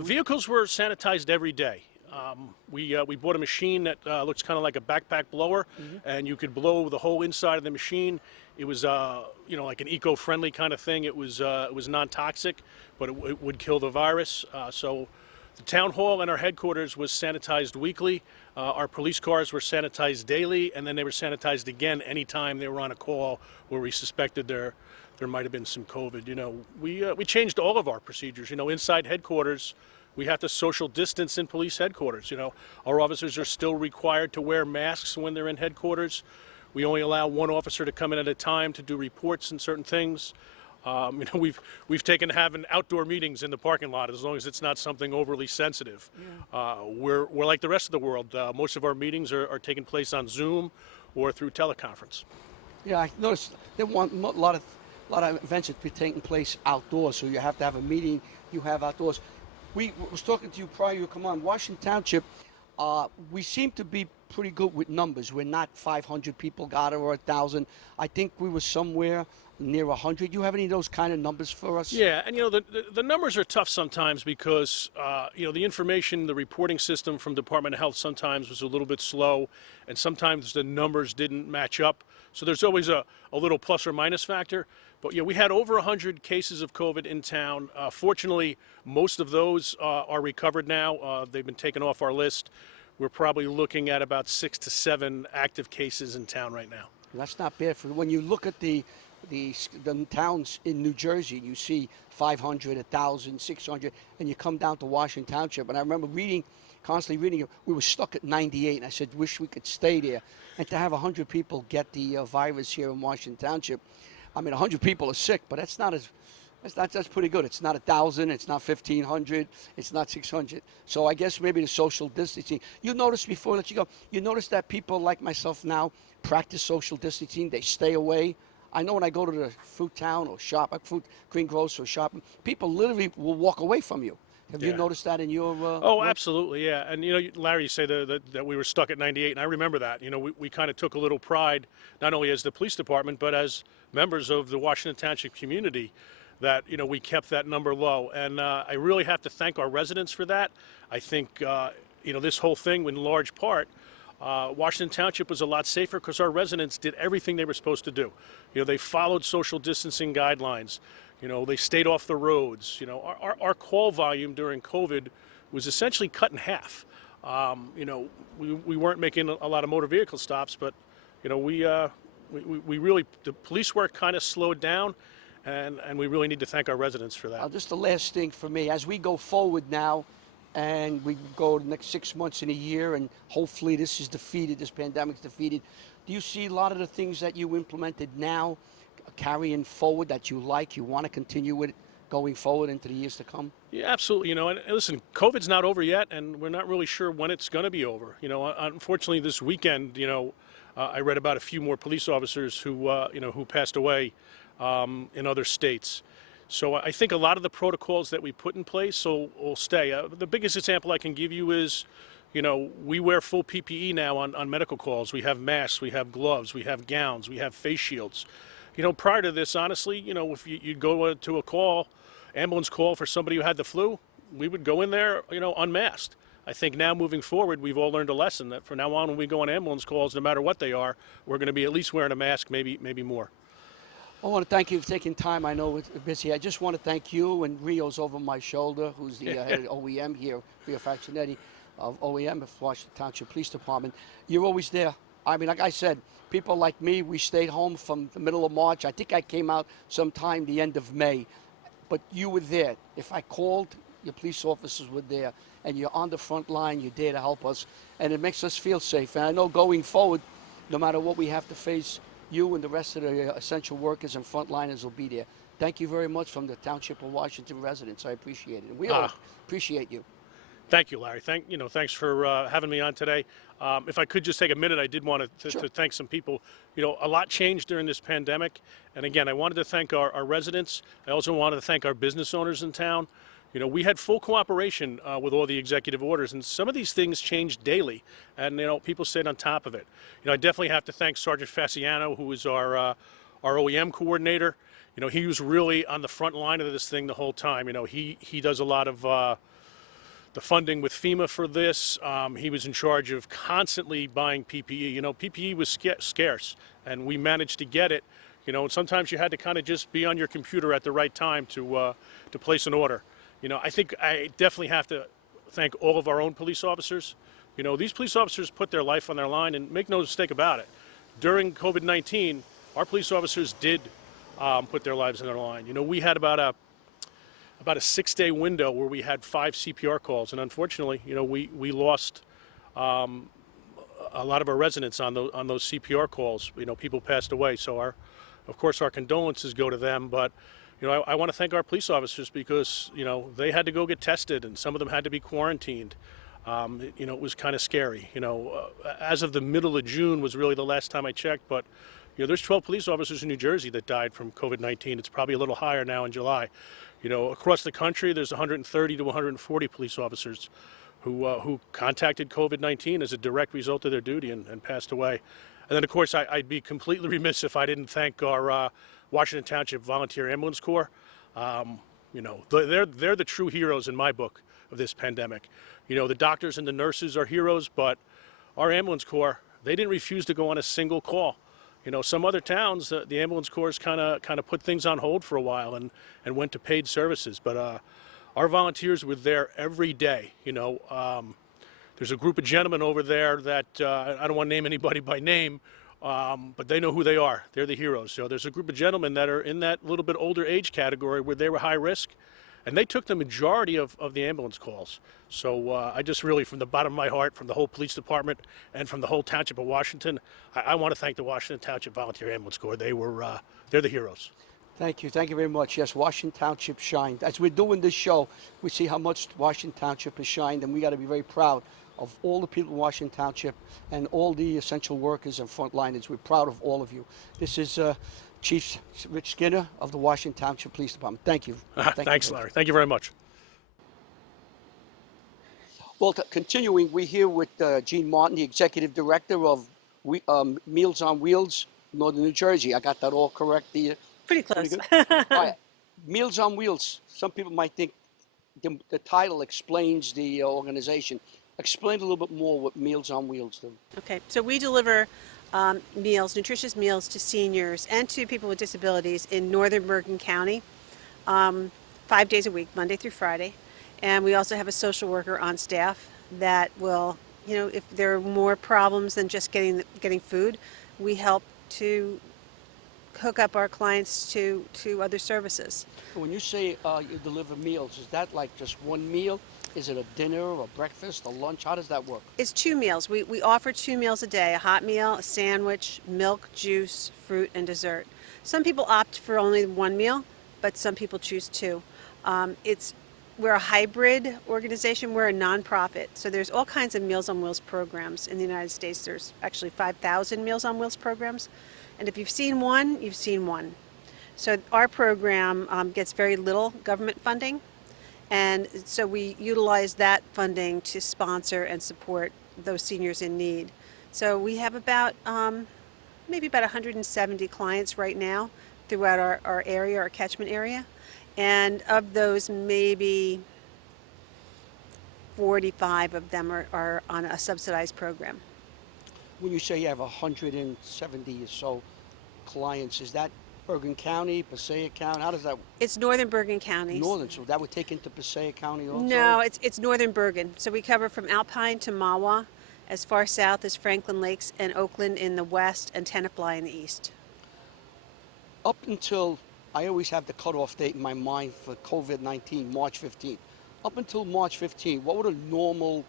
Vehicles were sanitized every day. We bought a machine that looks kind of like a backpack blower, and you could blow the whole inside of the machine. It was, like an eco-friendly kind of thing. It was non-toxic, but it would kill the virus. So the town hall and our headquarters was sanitized weekly. Our police cars were sanitized daily, and then they were sanitized again anytime they were on a call where we suspected there might have been some COVID. We changed all of our procedures. Inside headquarters, we have to social distance in police headquarters. Our officers are still required to wear masks when they're in headquarters. We only allow one officer to come in at a time to do reports and certain things. We've taken having outdoor meetings in the parking lot as long as it's not something overly sensitive. Yeah. We're like the rest of the world. Most of our meetings are taking place on Zoom or through teleconference. Yeah, I noticed they want a lot of events that be taking place outdoors. So you have to have a meeting. You have outdoors. We was talking to you prior. You come on Washington Township. We seem to be pretty good with numbers. We're not 500 people got it or 1,000. I think we were somewhere near 100. You have any of those kind of numbers for us? Yeah, and the numbers are tough sometimes because the information, the reporting system from Department of Health sometimes was a little bit slow, and sometimes the numbers didn't match up. So there's always a little plus or minus factor. But we had over 100 cases of COVID in town. Fortunately, most of those are recovered now. They've been taken off our list. We're probably looking at about 6 to 7 active cases in town right now. That's not bad. When you look at the towns in New Jersey, you see 500, 1,000, 600, and you come down to Washington Township. And I remember constantly reading, we were stuck at 98, and I said, wish we could stay there. And to have 100 people get the virus here in Washington Township, 100 people are sick, but that's pretty good. It's not 1,000, it's not 1,500, it's not 600. So I guess maybe the social distancing. You notice before I let you go, you notice that people like myself now practice social distancing. They stay away. I know when I go to the fruit town or shop, fruit greengrocer or shopping, people literally will walk away from you. Have you noticed that in your work? Absolutely, yeah. And, Larry, you say that we were stuck at 98, and I remember that. We kind of took a little pride, not only as the police department, but as members of the Washington Township community, that, we kept that number low. And I really have to thank our residents for that. I think, this whole thing, in large part, Washington Township was a lot safer because our residents did everything they were supposed to do. They followed social distancing guidelines. They stayed off the roads. Our call volume during COVID was essentially cut in half. We weren't making a lot of motor vehicle stops, but we really, the police work kind of slowed down, and we really need to thank our residents for that. Just the last thing for me, as we go forward now, and we go the next 6 months in a year, and hopefully this is defeated, this pandemic's defeated. Do you see a lot of the things that you implemented now carrying forward that you want to continue with going forward into the years to come? Yeah, absolutely. And listen, COVID's not over yet, and we're not really sure when it's going to be over. Unfortunately, this weekend, I read about a few more police officers who passed away in other states. So I think a lot of the protocols that we put in place will stay. The biggest example I can give you is, we wear full PPE now on medical calls. We have masks, we have gloves, we have gowns, we have face shields. Prior to this, honestly, if you'd go to a call, ambulance call for somebody who had the flu, we would go in there, unmasked. I think now moving forward, we've all learned a lesson that from now on, when we go on ambulance calls, no matter what they are, we're going to be at least wearing a mask, maybe more. I want to thank you for taking time. I know it's busy. I just want to thank you, and Rio's over my shoulder, who's the head of OEM here, Rio Faccinetti of OEM of Washington Township Police Department. You're always there. Like I said, people like me, we stayed home from the middle of March. I think I came out sometime the end of May. But you were there. If I called, your police officers were there. And you're on the front line. You're there to help us. And it makes us feel safe. And I know going forward, no matter what we have to face, you and the rest of the essential workers and frontliners will be there. Thank you very much from the Township of Washington residents. I appreciate it. And we all appreciate you. Thank you, Larry. Thanks for having me on today. If I could just take a minute, I did want to thank some people. A lot changed during this pandemic, and again, I wanted to thank our residents. I also wanted to thank our business owners in town. We had full cooperation with all the executive orders, and some of these things changed daily, and people stayed on top of it. I definitely have to thank Sergeant Fasciano, who is our OEM coordinator. He was really on the front line of this thing the whole time. He does a lot of the funding with FEMA for this. He was in charge of constantly buying PPE. PPE was scarce, and we managed to get it. And sometimes you had to kind of just be on your computer at the right time to place an order. I think I definitely have to thank all of our own police officers. These police officers put their life on their line, and make no mistake about it. During COVID-19, our police officers did put their lives on their line. We had about a 6-day window where we had 5 CPR calls, and unfortunately, we lost a lot of our residents on those CPR calls. People passed away, so of course our condolences go to them. But I want to thank our police officers because they had to go get tested, and some of them had to be quarantined. It was kind of scary. As of the middle of June was really the last time I checked, but there's 12 police officers in New Jersey that died from COVID-19. It's probably a little higher now in July. Across the country, there's 130 to 140 police officers who contacted COVID-19 as a direct result of their duty and passed away. And then, of course, I'd be completely remiss if I didn't thank our Washington Township Volunteer Ambulance Corps. They're the true heroes in my book of this pandemic. The doctors and the nurses are heroes, but our ambulance corps, they didn't refuse to go on a single call. Some other towns, the ambulance corps kind of put things on hold for a while and went to paid services. But our volunteers were there every day. There's a group of gentlemen over there that I don't want to name anybody by name, but they know who they are. They're the heroes. So there's a group of gentlemen that are in that little bit older age category where they were high risk, and they took the majority of the ambulance calls. So I just really, from the bottom of my heart, from the whole police department and from the whole Township of Washington, I want to thank the Washington Township Volunteer Ambulance Corps. They're the heroes. Thank you very much. Yes, Washington Township shined. As we're doing this show, we see how much Washington Township has shined, and we got to be very proud of all the people in Washington Township and all the essential workers and frontliners. We're proud of all of you. This is Chief Rich Skinner of the Washington Township Police Department. Thank you. Thanks, Larry. Thank you very much. Well, continuing, we're here with Gene Martin, the Executive Director of Meals on Wheels, Northern New Jersey. I got that all correct? Pretty close. Pretty good? All right. Meals on Wheels. Some people might think the title explains the organization. Explain a little bit more what Meals on Wheels do. Okay, so we deliver meals, nutritious meals to seniors and to people with disabilities in northern Bergen County 5 days a week, Monday through Friday. And we also have a social worker on staff that will, if there are more problems than just getting food, we help to hook up our clients to other services. When you say you deliver meals, is that like just one meal? Is it a dinner, a breakfast, a lunch? How does that work? It's 2 meals. We offer 2 meals a day, a hot meal, a sandwich, milk, juice, fruit, and dessert. Some people opt for only 1 meal, but some people choose 2. We're a hybrid organization. We're a nonprofit. So there's all kinds of Meals on Wheels programs in the United States. There's actually 5,000 Meals on Wheels programs. And if you've seen one, you've seen one. So our program gets very little government funding. And so we utilize that funding to sponsor and support those seniors in need. So we have about, maybe about 170 clients right now throughout our area, our catchment area. And of those, maybe 45 of them are on a subsidized program. When you say you have 170 or so clients, is that Bergen County, Passaic County? How does that work? It's northern Bergen County. Northern, so that would take into Passaic County also? No, it's northern Bergen. So we cover from Alpine to Mahwah, as far south as Franklin Lakes and Oakland in the west, and Tenafly in the east. Up until, I always have the cutoff date in my mind for COVID-19, March 15th. Up until March 15th, what would a normal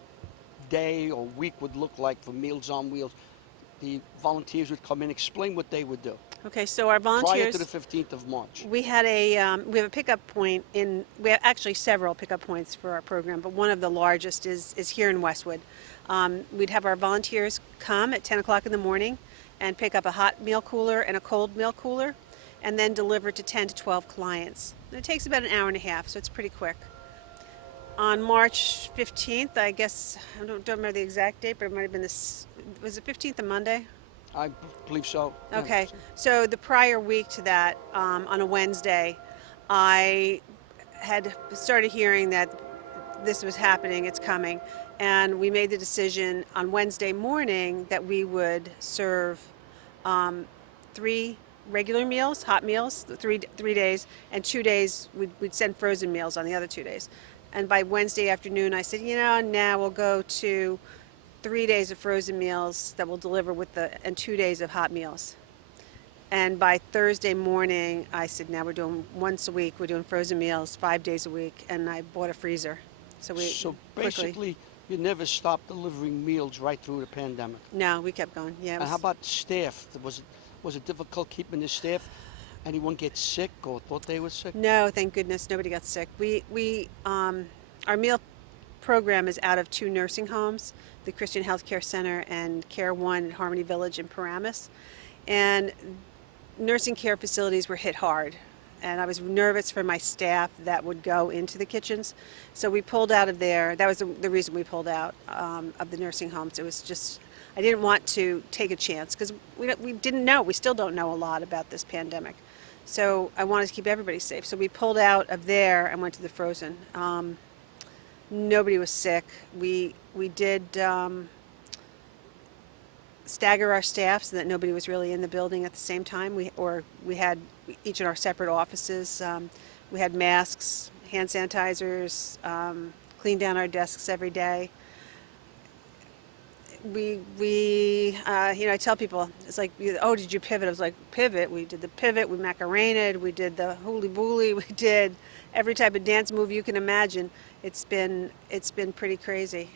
day or week would look like for Meals on Wheels? the volunteers would come in, explain what they would do Okay, so our prior volunteers. to the 15th of March. We had we have a pickup point we have actually several pickup points for our program, but one of the largest is here in Westwood. We'd have our volunteers come at 10 o'clock in the morning and pick up a hot meal cooler and a cold meal cooler, and then deliver to 10 to 12 clients. And it takes about an hour and a half, so it's pretty quick. On March 15th, I guess, I don't remember the exact date, but it might have been was it 15th, a Monday? I believe so. Yeah. Okay, so the prior week to that, on a Wednesday, I had started hearing that this was happening, it's coming, and we made the decision on Wednesday morning that we would serve 3 regular meals, hot meals, 3 days, and 2 days we'd send frozen meals on the other 2 days. And by Wednesday afternoon, I said, now we'll go to 3 days of frozen meals that we'll deliver and 2 days of hot meals. And by Thursday morning, I said, now we're doing once a week, we're doing frozen meals 5 days a week, and I bought a freezer. So Basically, you never stopped delivering meals right through the pandemic. No, we kept going. Yeah. And how about staff? Was it difficult keeping the staff? Anyone get sick or thought they were sick? No, thank goodness nobody got sick. Our meal program is out of 2 nursing homes, the Christian Healthcare Center and Care One at Harmony Village in Paramus. And nursing care facilities were hit hard. And I was nervous for my staff that would go into the kitchens. So we pulled out of there. That was the reason we pulled out of the nursing homes. It was just, I didn't want to take a chance because we didn't know. We still don't know a lot about this pandemic. So I wanted to keep everybody safe. So we pulled out of there and went to the frozen. Nobody was sick. We did stagger our staff so that nobody was really in the building at the same time. We had each in our separate offices. We had masks, hand sanitizers, cleaned down our desks every day. I tell people, it's like, oh, did you pivot? I was like, pivot. We did the pivot. We macarenaed. We did the hooly booly. We did every type of dance move you can imagine. It's been pretty crazy.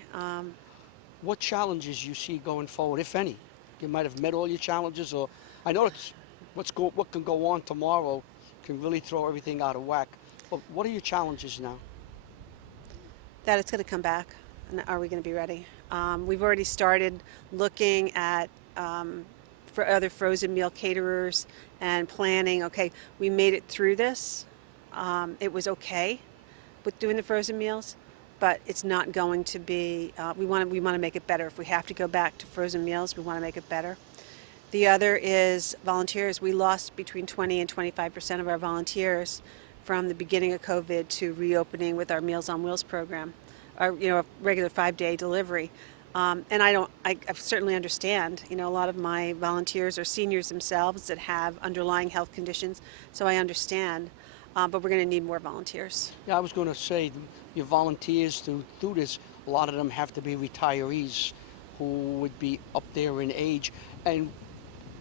What challenges you see going forward, if any? You might have met all your challenges, or I know what can go on tomorrow can really throw everything out of whack. But what are your challenges now? That it's going to come back, and are we going to be ready? We've already started looking at for other frozen meal caterers and planning. Okay, we made it through this. It was okay with doing the frozen meals, but it's not going to be. We want to make it better. If we have to go back to frozen meals, we want to make it better. The other is volunteers. We lost between 20 and 25% of our volunteers from the beginning of COVID to reopening with our Meals on Wheels program, our a regular 5-day delivery. And I certainly understand. A lot of my volunteers are seniors themselves that have underlying health conditions, so I understand. But we're going to need more volunteers. Yeah, I was going to say, your volunteers to do this, a lot of them have to be retirees who would be up there in age. And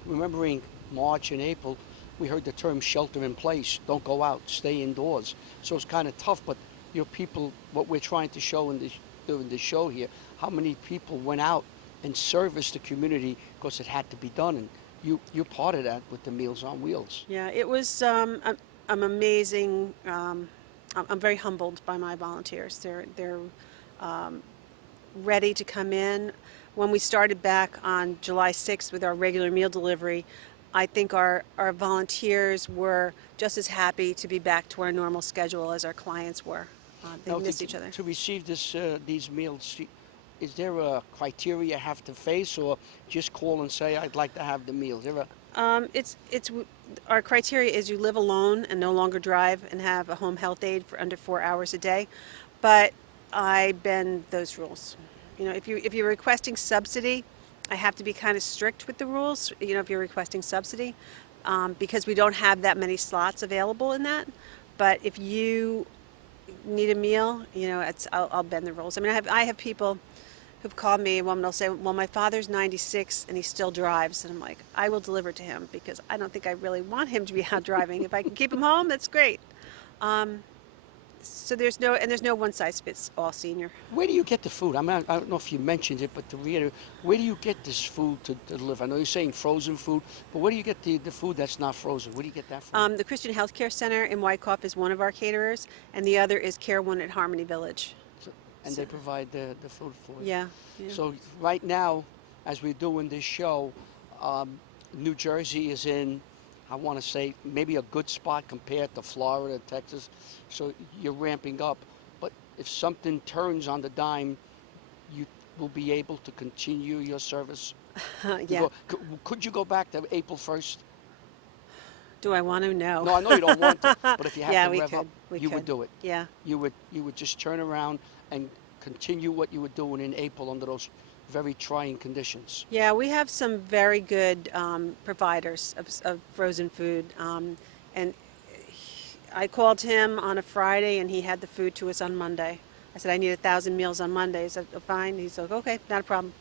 remembering March and April, we heard the term shelter in place, don't go out, stay indoors. So it's kind of tough, but your people, what we're trying to show during the show here, how many people went out and serviced the community because it had to be done. And you're part of that with the Meals on Wheels. Yeah, it was, I'm amazing. I'm very humbled by my volunteers. They're ready to come in. When we started back on July 6th with our regular meal delivery, I think our volunteers were just as happy to be back to our normal schedule as our clients were. They missed each other. To receive these meals, is there a criteria you have to face, or just call and say, I'd like to have the meal? Our criteria is you live alone and no longer drive and have a home health aide for under 4 hours a day. But I bend those rules. If you're requesting subsidy, I have to be kind of strict with the rules. If you're requesting subsidy, because we don't have that many slots available in that. But if you need a meal, I'll bend the rules. I mean, I have people who've called me, and one will say, well, my father's 96 and he still drives. And I'm like, I will deliver to him because I don't think I really want him to be out driving. If I can keep him home, that's great. So there's no one size fits all senior. Where do you get the food? I mean, I don't know if you mentioned it, but to reiterate, where do you get this food to deliver? I know you're saying frozen food, but where do you get the food that's not frozen? Where do you get that from? The Christian Healthcare Center in Wyckoff is one of our caterers, and the other is Care One at Harmony Village. And they provide the food for you. Yeah. So right now, as we're doing this show, New Jersey is in, I want to say, maybe a good spot compared to Florida, Texas. So you're ramping up. But if something turns on the dime, you will be able to continue your service. Yeah. Could you go back to April 1st? Do I want to? No. No, I know you don't want to. But if you have Yeah, to we rev could. up, We you could. would do it. Yeah. You would just turn around and continue what you were doing in April under those very trying conditions. Yeah, we have some very good providers of frozen food. And I called him on a Friday, and he had the food to us on Monday. I said, I need 1,000 meals on Monday. He said, oh, fine. He's like, okay, not a problem.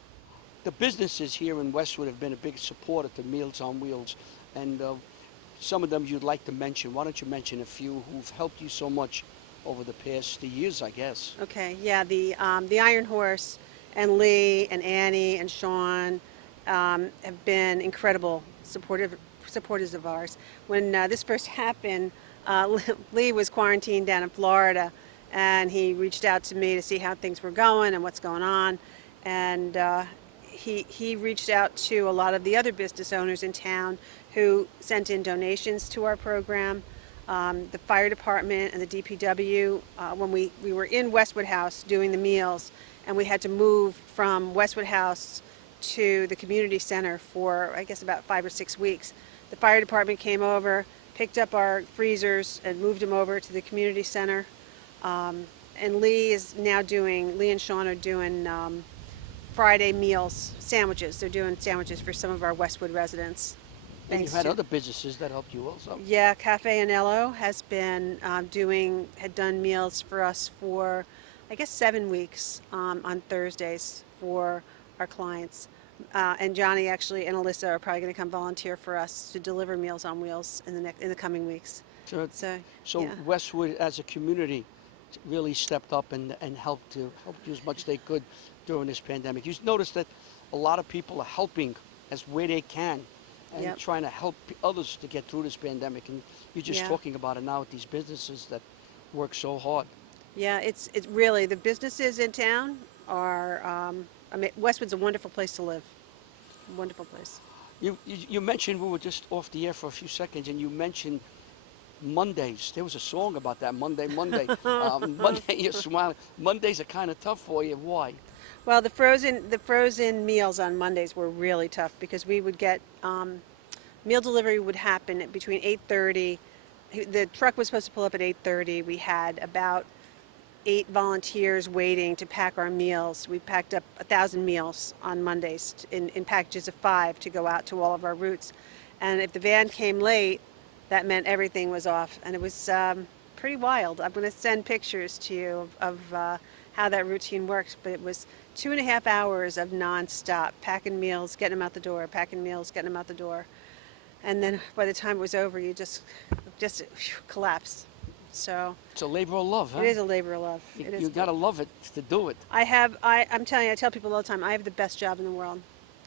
The businesses here in Westwood have been a big supporter to Meals on Wheels, and some of them you'd like to mention. Why don't you mention a few who've helped you so much over the past years, I guess? Okay, yeah, the Iron Horse and Lee and Annie and Sean have been incredible supporters of ours. When this first happened, Lee was quarantined down in Florida, and he reached out to me to see how things were going and what's going on. And he reached out to a lot of the other business owners in town who sent in donations to our program. The fire department and the DPW, when we were in Westwood House doing the meals, and we had to move from Westwood House to the community center for, I guess, about 5 or 6 weeks. The fire department came over, picked up our freezers, and moved them over to the community center. And Lee and Sean are doing Friday meals, sandwiches. They're doing sandwiches for some of our Westwood residents. And you've had other businesses that helped you also. Yeah, Cafe Anello has been had done meals for us for, I guess, 7 weeks on Thursdays for our clients. And Johnny actually and Alyssa are probably going to come volunteer for us to deliver Meals on Wheels in the coming weeks. So yeah. Westwood as a community really stepped up and helped you as much as they could during this pandemic. You notice that a lot of people are helping as way they can and Yep. trying to help others to get through this pandemic. And you're just Yeah. talking about it now with these businesses that work so hard. Yeah, it's really, the businesses in town are, I mean, Westwood's a wonderful place to live. Wonderful place. You mentioned, we were just off the air for a few seconds, and you mentioned Mondays. There was a song about that, Monday. Monday, you're smiling. Mondays are kind of tough for you. Why? Well, the frozen meals on Mondays were really tough because we would get, meal delivery would happen at between 8:30. The truck was supposed to pull up at 8:30. We had about 8 volunteers waiting to pack our meals. We packed up 1,000 meals on Mondays in packages of 5 to go out to all of our routes. And if the van came late, that meant everything was off. And it was pretty wild. I'm going to send pictures to you of how that routine works. But it was 2.5 hours of nonstop, packing meals, getting them out the door, packing meals, getting them out the door. And then by the time it was over, you just collapsed. So It's a labor of love, huh? it is a labor of love. You gotta love it to do it. I'm telling you, I tell people all the time, I have the best job in the world.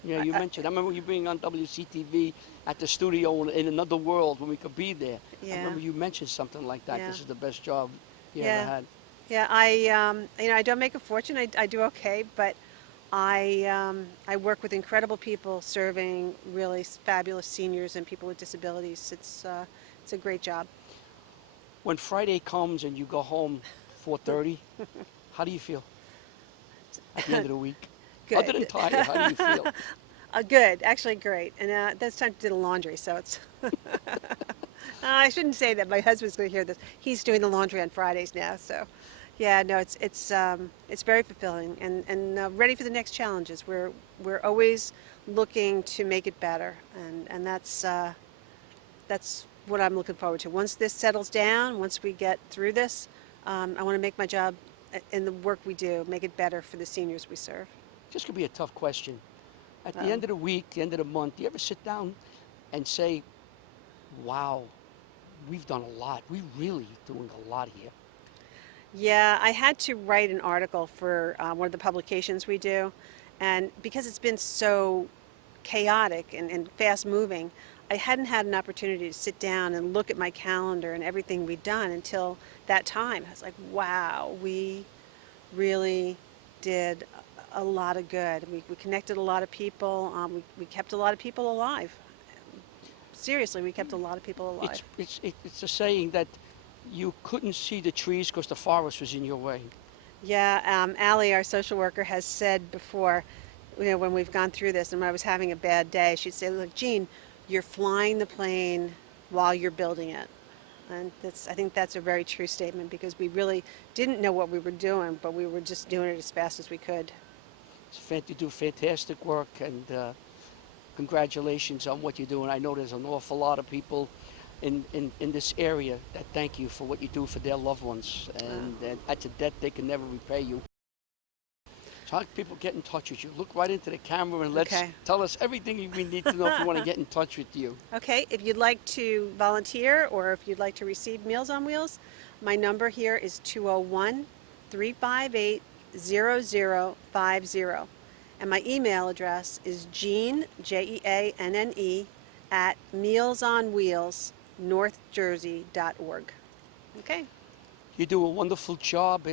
Yeah, you mentioned. I remember you being on WCTV at the studio in another world when we could be there. I Yeah. remember you mentioned something like that. Yeah. This is the best job you Yeah. ever had. Yeah, I don't make a fortune. I do okay, but I work with incredible people serving really fabulous seniors and people with disabilities. It's a great job. When Friday comes and you go home 4:30, how do you feel at the end of the week? Good. Other than tired, how do you feel? Good, actually great. And that's time to do the laundry, so it's. I shouldn't say that. My husband's going to hear this. He's doing the laundry on Fridays now, so. Yeah, no, it's very fulfilling and ready for the next challenges. We're always looking to make it better, and that's what I'm looking forward to. Once this settles down, once we get through this, I want to make my job in the work we do, make it better for the seniors we serve. This could be a tough question. At the end of the week, the end of the month, do you ever sit down and say, wow, we've done a lot. We're really doing a lot here? Yeah, I had to write an article for one of the publications we do, and because it's been so chaotic and fast moving, I hadn't had an opportunity to sit down and look at my calendar and everything we'd done until that time. I was like, wow, we really did a lot of good. We connected a lot of people. We kept a lot of people alive. Seriously, we kept a lot of people alive. It's a saying that you couldn't see the trees because the forest was in your way. Yeah, Allie, our social worker, has said before, when we've gone through this and when I was having a bad day, she'd say, look, Jean, you're flying the plane while you're building it. And I think that's a very true statement, because we really didn't know what we were doing, but we were just doing it as fast as we could. You do fantastic work, and congratulations on what you're doing. I know there's an awful lot of people in this area that thank you for what you do for their loved ones, and that's a debt they can never repay you. So how can people get in touch with you? Look right into the camera and tell us everything we need to know if you want to get in touch with you. Okay, if you'd like to volunteer or if you'd like to receive Meals on Wheels, my number here is 201-358-0050. And my email address is Jeanne, Jeanne, at mealsonwheelsnorthjersey.org. Okay. You do a wonderful job.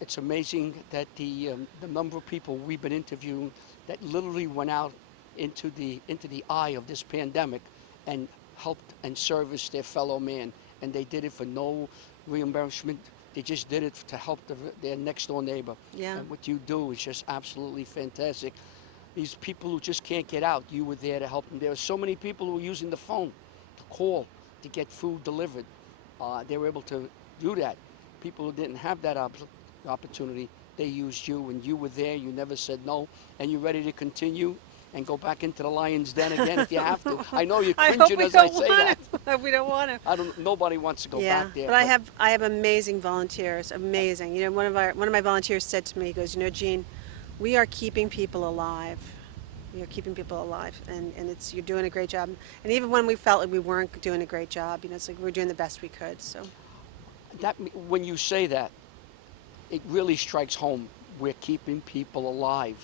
It's amazing that the number of people we've been interviewing that literally went out into the eye of this pandemic and helped and serviced their fellow man, and they did it for no reimbursement. They just did it to help their next door neighbor. Yeah. And what you do is just absolutely fantastic. These people who just can't get out, you were there to help them. There are so many people who are using the phone to call to get food delivered. They were able to do that. People who didn't have that opportunity, they used you, and you were there. You never said no, and you're ready to continue and go back into the lion's den again if you have to. I know you're cringing as I say that. We don't want to. Nobody wants to go back there. But I have amazing volunteers. Amazing. One of my volunteers said to me, he goes, Jean, we are keeping people alive. We are keeping people alive, and you're doing a great job. And even when we felt like we weren't doing a great job, it's like we're doing the best we could. So that, when you say that, it really strikes home. We're keeping people alive.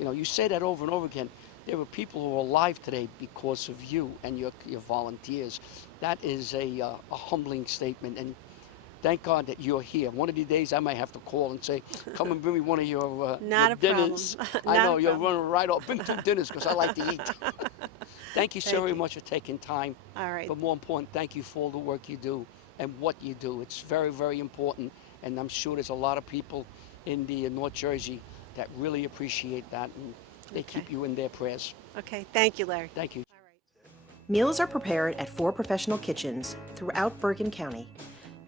You say that over and over again. There are people who are alive today because of you and your volunteers. That is a humbling statement, and thank God that you're here. One of these days I might have to call and say, come and bring me one of your dinners. I know, you're running right off. Bring 2 dinners because I like to eat. Thank you so very much for taking time. All right. But more important, thank you for all the work you do and what you do. It's very, very important, and I'm sure there's a lot of people in the North Jersey that really appreciate that, and they keep you in their prayers. Okay, thank you, Larry. Thank you. All right. Meals are prepared at 4 professional kitchens throughout Bergen County.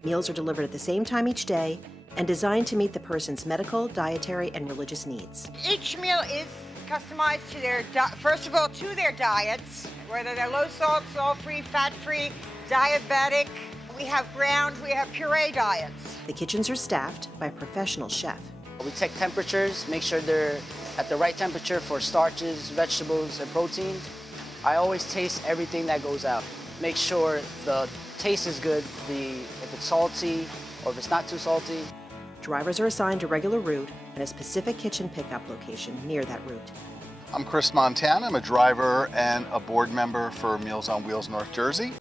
Meals are delivered at the same time each day and designed to meet the person's medical, dietary, and religious needs. Each meal is customized to their, first of all, to their diets, whether they're low salt, salt-free, fat-free, diabetic. We have ground, we have puree diets. The kitchens are staffed by a professional chef. We take temperatures, make sure they're at the right temperature for starches, vegetables, and protein. I always taste everything that goes out. Make sure the taste is good, if it's salty or if it's not too salty. Drivers are assigned a regular route and a specific kitchen pickup location near that route. I'm Chris Montana. I'm a driver and a board member for Meals on Wheels North Jersey.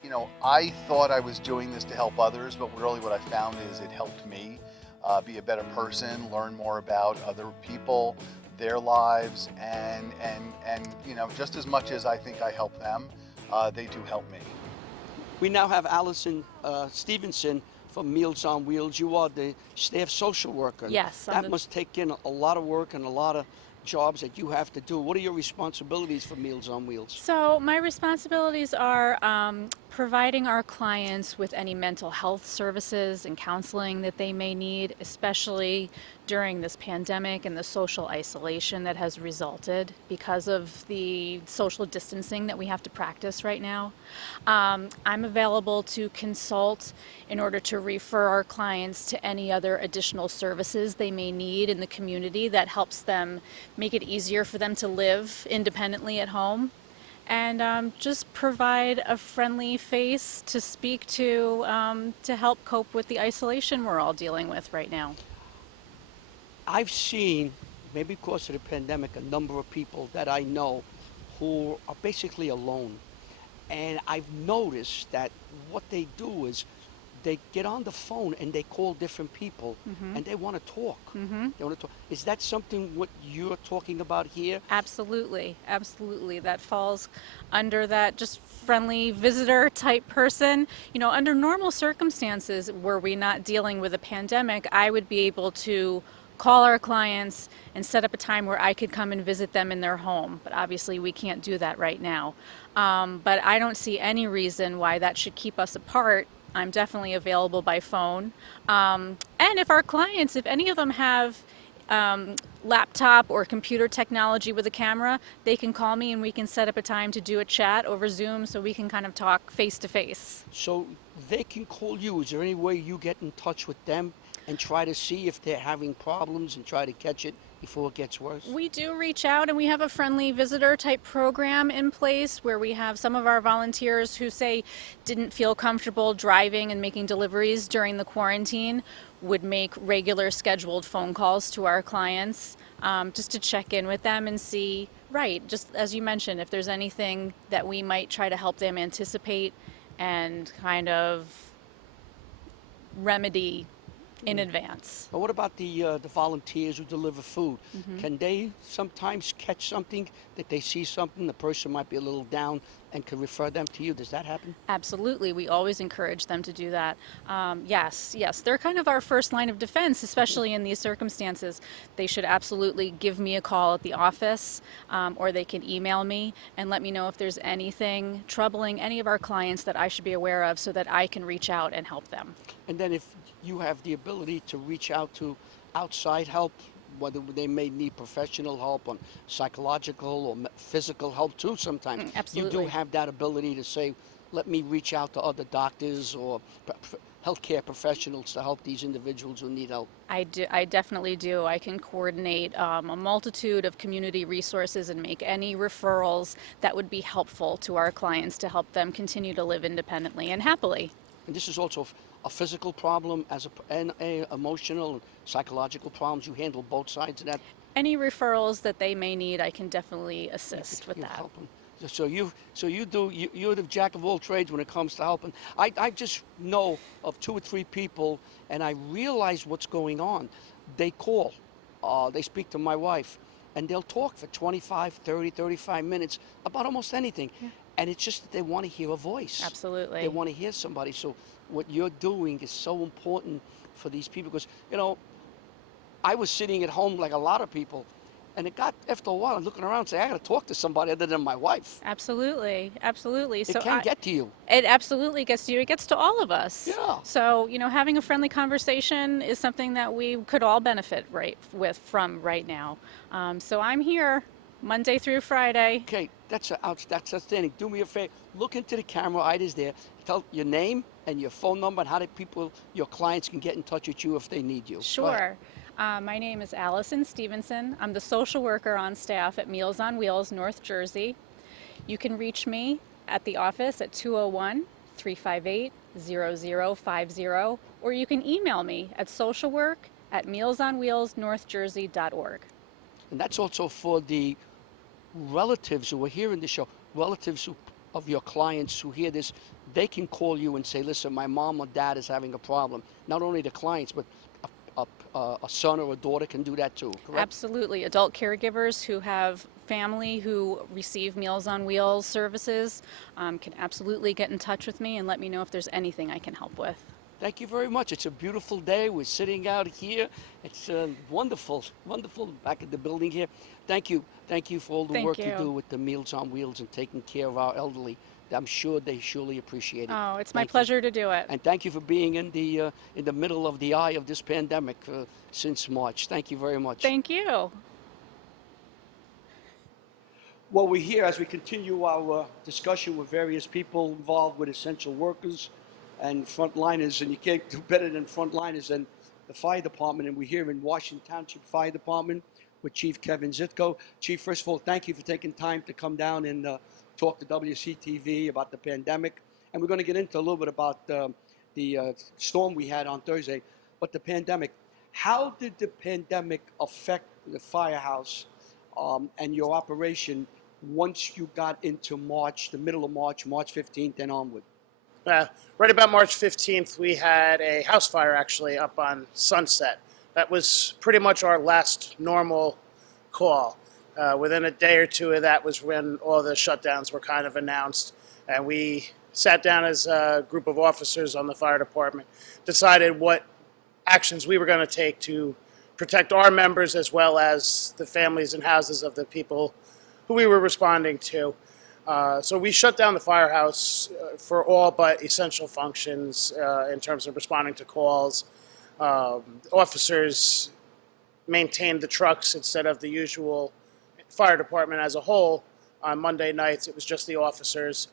I thought I was doing this to help others, but really what I found is it helped me be a better person, learn more about other people, their lives, and just as much as I think I help them, they do help me. We now have Alison Stevenson from Meals on Wheels. You are the staff social worker. Yes. That must take in a lot of work and a lot of jobs that you have to do. What are your responsibilities for Meals on Wheels? So my responsibilities are providing our clients with any mental health services and counseling that they may need, especially during this pandemic and the social isolation that has resulted because of the social distancing that we have to practice right now. I'm available to consult in order to refer our clients to any other additional services they may need in the community that helps them make it easier for them to live independently at home. and just provide a friendly face to speak to help cope with the isolation we're all dealing with right now. I've seen, maybe because of the pandemic, a number of people that I know who are basically alone. And I've noticed that what they do is they get on the phone and they call different people and they want to talk. They want to talk. Is that something what you're talking about here? Absolutely, absolutely. That falls under that just friendly visitor type person. You know, under normal circumstances, were we not dealing with a pandemic, I would be able to call our clients and set up a time where I could come and visit them in their home. But obviously we can't do that right now. But I don't see any reason why that should keep us apart. I'm definitely available by phone. And if our clients, if any of them have laptop or computer technology with a camera, they can call me and we can set up a time to do a chat over Zoom so we can kind of talk face to face. So they can call you. Is there any way you get in touch with them and try to see if they're having problems and try to catch it before it gets worse? We do reach out, and we have a friendly visitor type program in place where we have some of our volunteers who say didn't feel comfortable driving and making deliveries during the quarantine would make regular scheduled phone calls to our clients just to check in with them and see, right, just as you mentioned, if there's anything that we might try to help them anticipate and kind of remedy in advance. But what about the volunteers who deliver food? Can they sometimes catch something that they see something, the person might be a little down and can refer them to you? Does that happen? Absolutely. We always encourage them to do that. Yes. They're kind of our first line of defense, especially in these circumstances. They should absolutely give me a call at the office or they can email me and let me know if there's anything troubling any of our clients that I should be aware of so that I can reach out and help them. And then if you have the ability to reach out to outside help, whether they may need professional help on psychological or physical help too sometimes. Absolutely. You do have that ability to say, let me reach out to other doctors or healthcare professionals to help these individuals who need help. I definitely do. I can coordinate a multitude of community resources and make any referrals that would be helpful to our clients to help them continue to live independently and happily. And this is also a physical problem and a emotional and psychological problems. You handle both sides of that. Any referrals that they may need, I can definitely assist with that. Help them. You're the jack of all trades when it comes to helping. I just know of 2 or 3 people, and I realize what's going on. They call, they speak to my wife, and they'll talk for 25, 30, 35 minutes about almost anything. Yeah. And it's just that they want to hear a voice. Absolutely. They want to hear somebody. So what you're doing is so important for these people because, you know, I was sitting at home like a lot of people, and it got, after a while, I'm looking around and saying, I got to talk to somebody other than my wife. Absolutely. It can get to you. It absolutely gets to you. It gets to all of us. Yeah. So, you know, having a friendly conversation is something that we could all benefit from right now. So I'm here Monday through Friday. Okay, that's outstanding. Do me a favor, look into the camera, Ida's there. Tell your name and your phone number and how your clients can get in touch with you if they need you. Sure. My name is Alison Stevenson. I'm the social worker on staff at Meals on Wheels, North Jersey. You can reach me at the office at 201-358-0050, or you can email me at socialwork@mealsonwheelsnorthjersey.org. And that's also for the relatives who are hearing the show, relatives of your clients who hear this. They can call you and say, listen, my mom or dad is having a problem. Not only the clients, but a son or a daughter can do that too, correct? Absolutely. Adult caregivers who have family who receive Meals on Wheels services can absolutely get in touch with me and let me know if there's anything I can help with. Thank you very much. It's a beautiful day. We're sitting out here. It's wonderful, wonderful back at the building here. Thank you. Thank you for all the work you do with the Meals on Wheels and taking care of our elderly. I'm sure they surely appreciate it. Oh, it's my pleasure to do it. And thank you for being in the middle of the eye of this pandemic since March. Thank you very much. Thank you. Well, we're here as we continue our discussion with various people involved with essential workers and frontliners, and you can't do better than frontliners than the fire department. And we're here in Washington Township Fire Department with Chief Kevin Zitko. Chief, first of all, thank you for taking time to come down and talk to WCTV about the pandemic, and we're going to get into a little bit about the storm we had on Thursday. But the pandemic, how did the pandemic affect the firehouse and your operation once you got into March, the middle of March, March 15th and onward? Right about March 15th, we had a house fire actually up on Sunset. That was pretty much our last normal call. Within a day or two of that was when all the shutdowns were kind of announced. And we sat down as a group of officers on the fire department, decided what actions we were going to take to protect our members as well as the families and houses of the people who we were responding to. So we shut down the firehouse for all but essential functions in terms of responding to calls. Officers maintained the trucks instead of the usual fire department as a whole. On Monday nights, it was just the officers.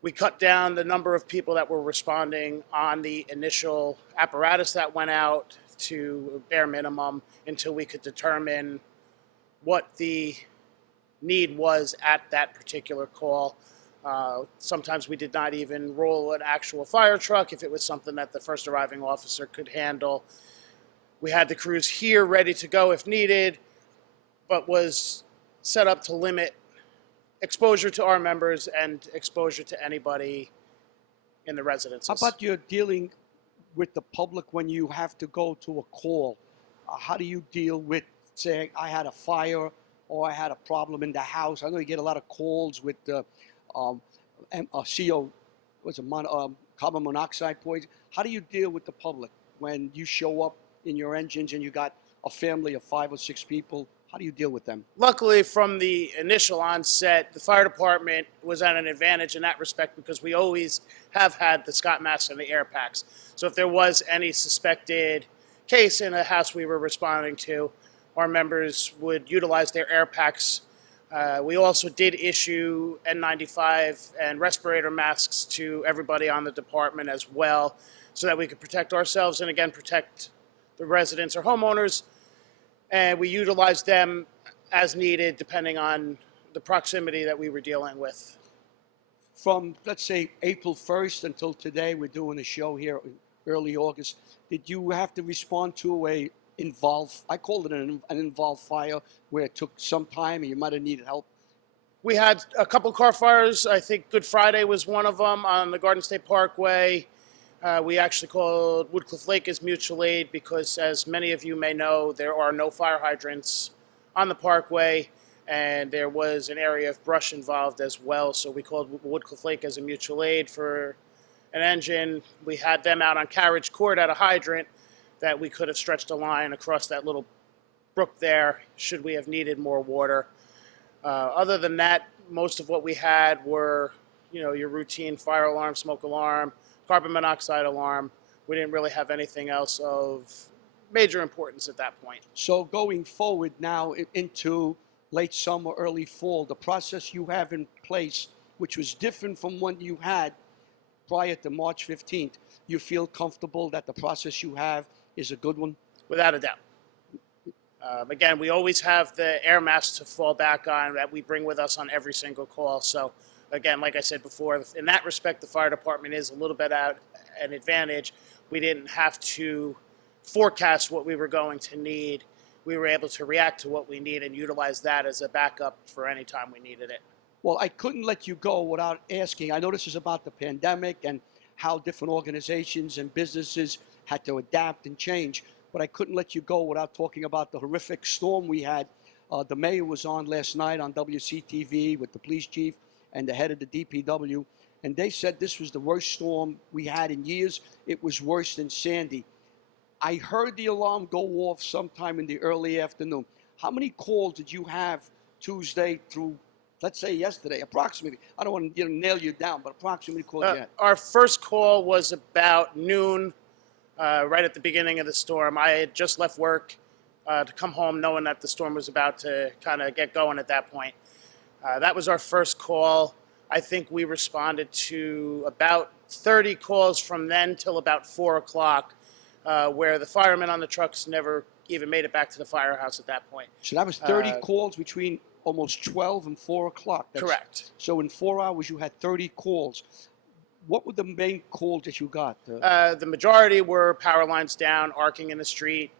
We cut down the number of people that were responding on the initial apparatus that went out to bare minimum until we could determine what the need was at that particular call. Sometimes we did not even roll an actual fire truck if it was something that the first arriving officer could handle. We had the crews here ready to go if needed, but was set up to limit exposure to our members and exposure to anybody in the residences. How about you're dealing with the public when you have to go to a call? How do you deal with saying, I had a fire or I had a problem in the house? I know you get a lot of calls with CO, carbon monoxide poison. How do you deal with the public when you show up in your engines and you got a family of 5 or 6 people? How do you deal with them? Luckily, from the initial onset, the fire department was at an advantage in that respect because we always have had the Scott masks and the air packs. So if there was any suspected case in a house we were responding to, our members would utilize their air packs. We also did issue N95 and respirator masks to everybody on the department as well, so that we could protect ourselves and, again, protect the residents or homeowners. And we utilized them as needed depending on the proximity that we were dealing with. From, let's say, April 1st until today, we're doing a show here in early August. Did you have to respond to a involved, I called it an involved fire, where it took some time and you might have needed help? We had a couple car fires. I think Good Friday was one of them on the Garden State Parkway. We actually called Woodcliff Lake as mutual aid because, as many of you may know, there are no fire hydrants on the parkway, and there was an area of brush involved as well. So we called Woodcliff Lake as a mutual aid for an engine. We had them out on Carriage Court at a hydrant that we could have stretched a line across that little brook there should we have needed more water. Other than that, most of what we had were, your routine fire alarm, smoke alarm, carbon monoxide alarm. We didn't really have anything else of major importance at that point. So going forward now into late summer, early fall, the process you have in place, which was different from what you had prior to March 15th, you feel comfortable that the process you have is a good one? Without a doubt. Again, we always have the air masks to fall back on that we bring with us on every single call. So again, like I said before, in that respect, the fire department is a little bit at an advantage. We didn't have to forecast what we were going to need. We were able to react to what we need and utilize that as a backup for any time we needed it. Well, I couldn't let you go without asking. I know this is about the pandemic and how different organizations and businesses had to adapt and change, but I couldn't let you go without talking about the horrific storm we had. The mayor was on last night on WCTV with the police chief and the head of the DPW, and they said this was the worst storm we had in years. It was worse than Sandy. I heard the alarm go off sometime in the early afternoon. How many calls did you have Tuesday through, let's say, yesterday, approximately? I don't want to nail you down, but approximately calls you had. Our first call was about noon, right at the beginning of the storm. I had just left work to come home knowing that the storm was about to kind of get going at that point. That was our first call. I think we responded to about 30 calls from then till about 4 o'clock, where the firemen on the trucks never even made it back to the firehouse at that point. So that was 30 calls between almost 12 and 4 o'clock. Correct. So in 4 hours, you had 30 calls. What were the main calls that you got? The majority were power lines down, arcing in the street.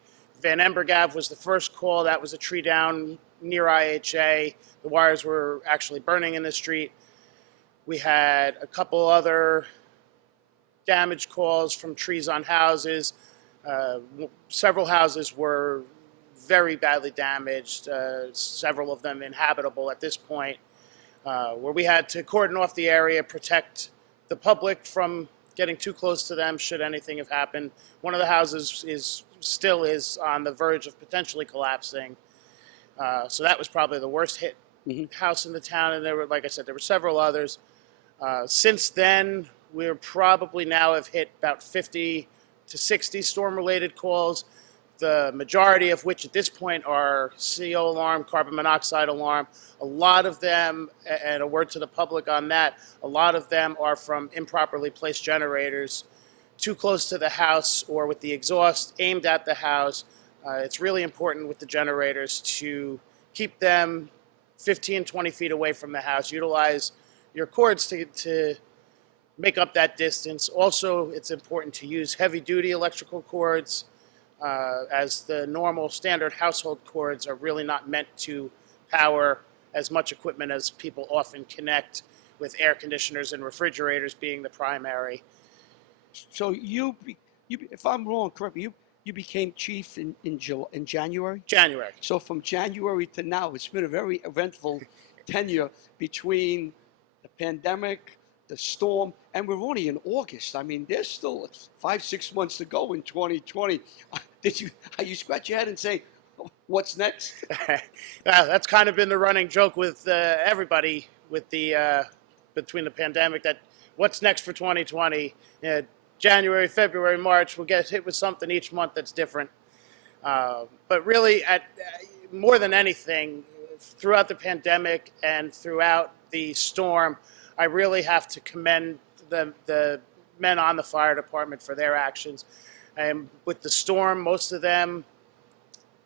Van Embergav was the first call. That was a tree down near IHA. The wires were actually burning in the street. We had a couple other damage calls from trees on houses. Several houses were very badly damaged, several of them inhabitable at this point, where we had to cordon off the area, protect the public from getting too close to them should anything have happened. One of the houses still is on the verge of potentially collapsing. So that was probably the worst hit house in the town, and there were, like I said, there were several others. Since then, we're probably now have hit about 50 to 60 storm-related calls, the majority of which at this point are CO alarm, carbon monoxide alarm. A lot of them, and a word to the public on that, a lot of them are from improperly placed generators too close to the house or with the exhaust aimed at the house. It's really important with the generators to keep them 15, 20 feet away from the house. Utilize your cords to make up that distance. Also, it's important to use heavy-duty electrical cords, as the normal standard household cords are really not meant to power as much equipment as people often connect, with air conditioners and refrigerators being the primary. So you, if I'm wrong, correct me, you became chief in January? January. So from January to now, it's been a very eventful tenure between the pandemic, the storm, and we're only in August. I mean, there's still 5-6 months to go in 2020. Are you scratch your head and say, what's next? That's kind of been the running joke with everybody with the between the pandemic, that what's next for 2020? January, February, March, we'll get hit with something each month that's different. But really, more than anything, throughout the pandemic and throughout the storm, I really have to commend the men on the fire department for their actions. And with the storm, most of them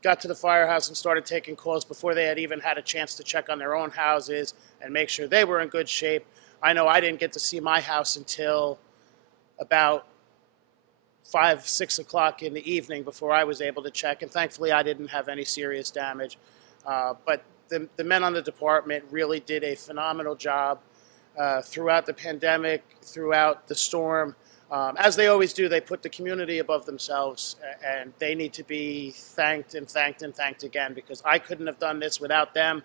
got to the firehouse and started taking calls before they had even had a chance to check on their own houses and make sure they were in good shape. I know I didn't get to see my house until about 5, 6 o'clock in the evening before I was able to check, and thankfully I didn't have any serious damage. But the men on the department really did a phenomenal job throughout the pandemic, throughout the storm. As they always do, they put the community above themselves, and they need to be thanked and thanked and thanked again, because I couldn't have done this without them,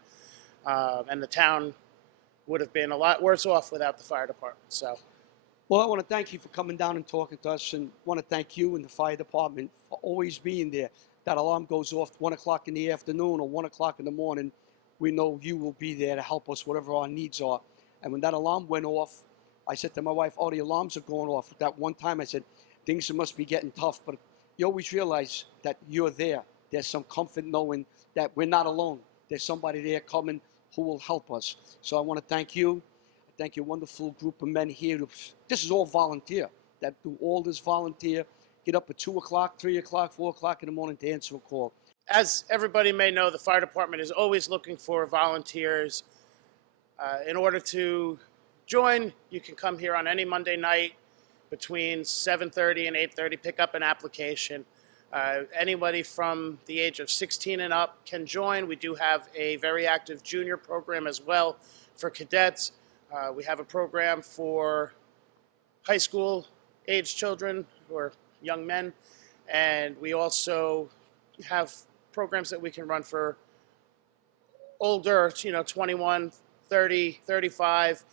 and the town would have been a lot worse off without the fire department. So, Well, I want to thank you for coming down and talking to us, and want to thank you and the fire department for always being there. That alarm goes off 1 o'clock in the afternoon or 1 o'clock in the morning, we know you will be there to help us, whatever our needs are. And when that alarm went off, I said to my wife, oh, the alarms are going off. That one time I said, things must be getting tough. But you always realize that you're there. There's some comfort knowing that we're not alone. There's somebody there coming who will help us. So I want to thank you. I thank your wonderful group of men here. This is all volunteer. That do all this volunteer. Get up at 2 o'clock, 3 o'clock, 4 o'clock in the morning to answer a call. as everybody may know, the fire department is always looking for volunteers. In order to join, you can come here on any Monday night between 7:30 and 8:30, pick up an application. Anybody from the age of 16 and up can join. We do have a very active junior program as well for cadets. We have a program for high school age children or young men, and we also have programs that we can run for older, 21, 30, 35.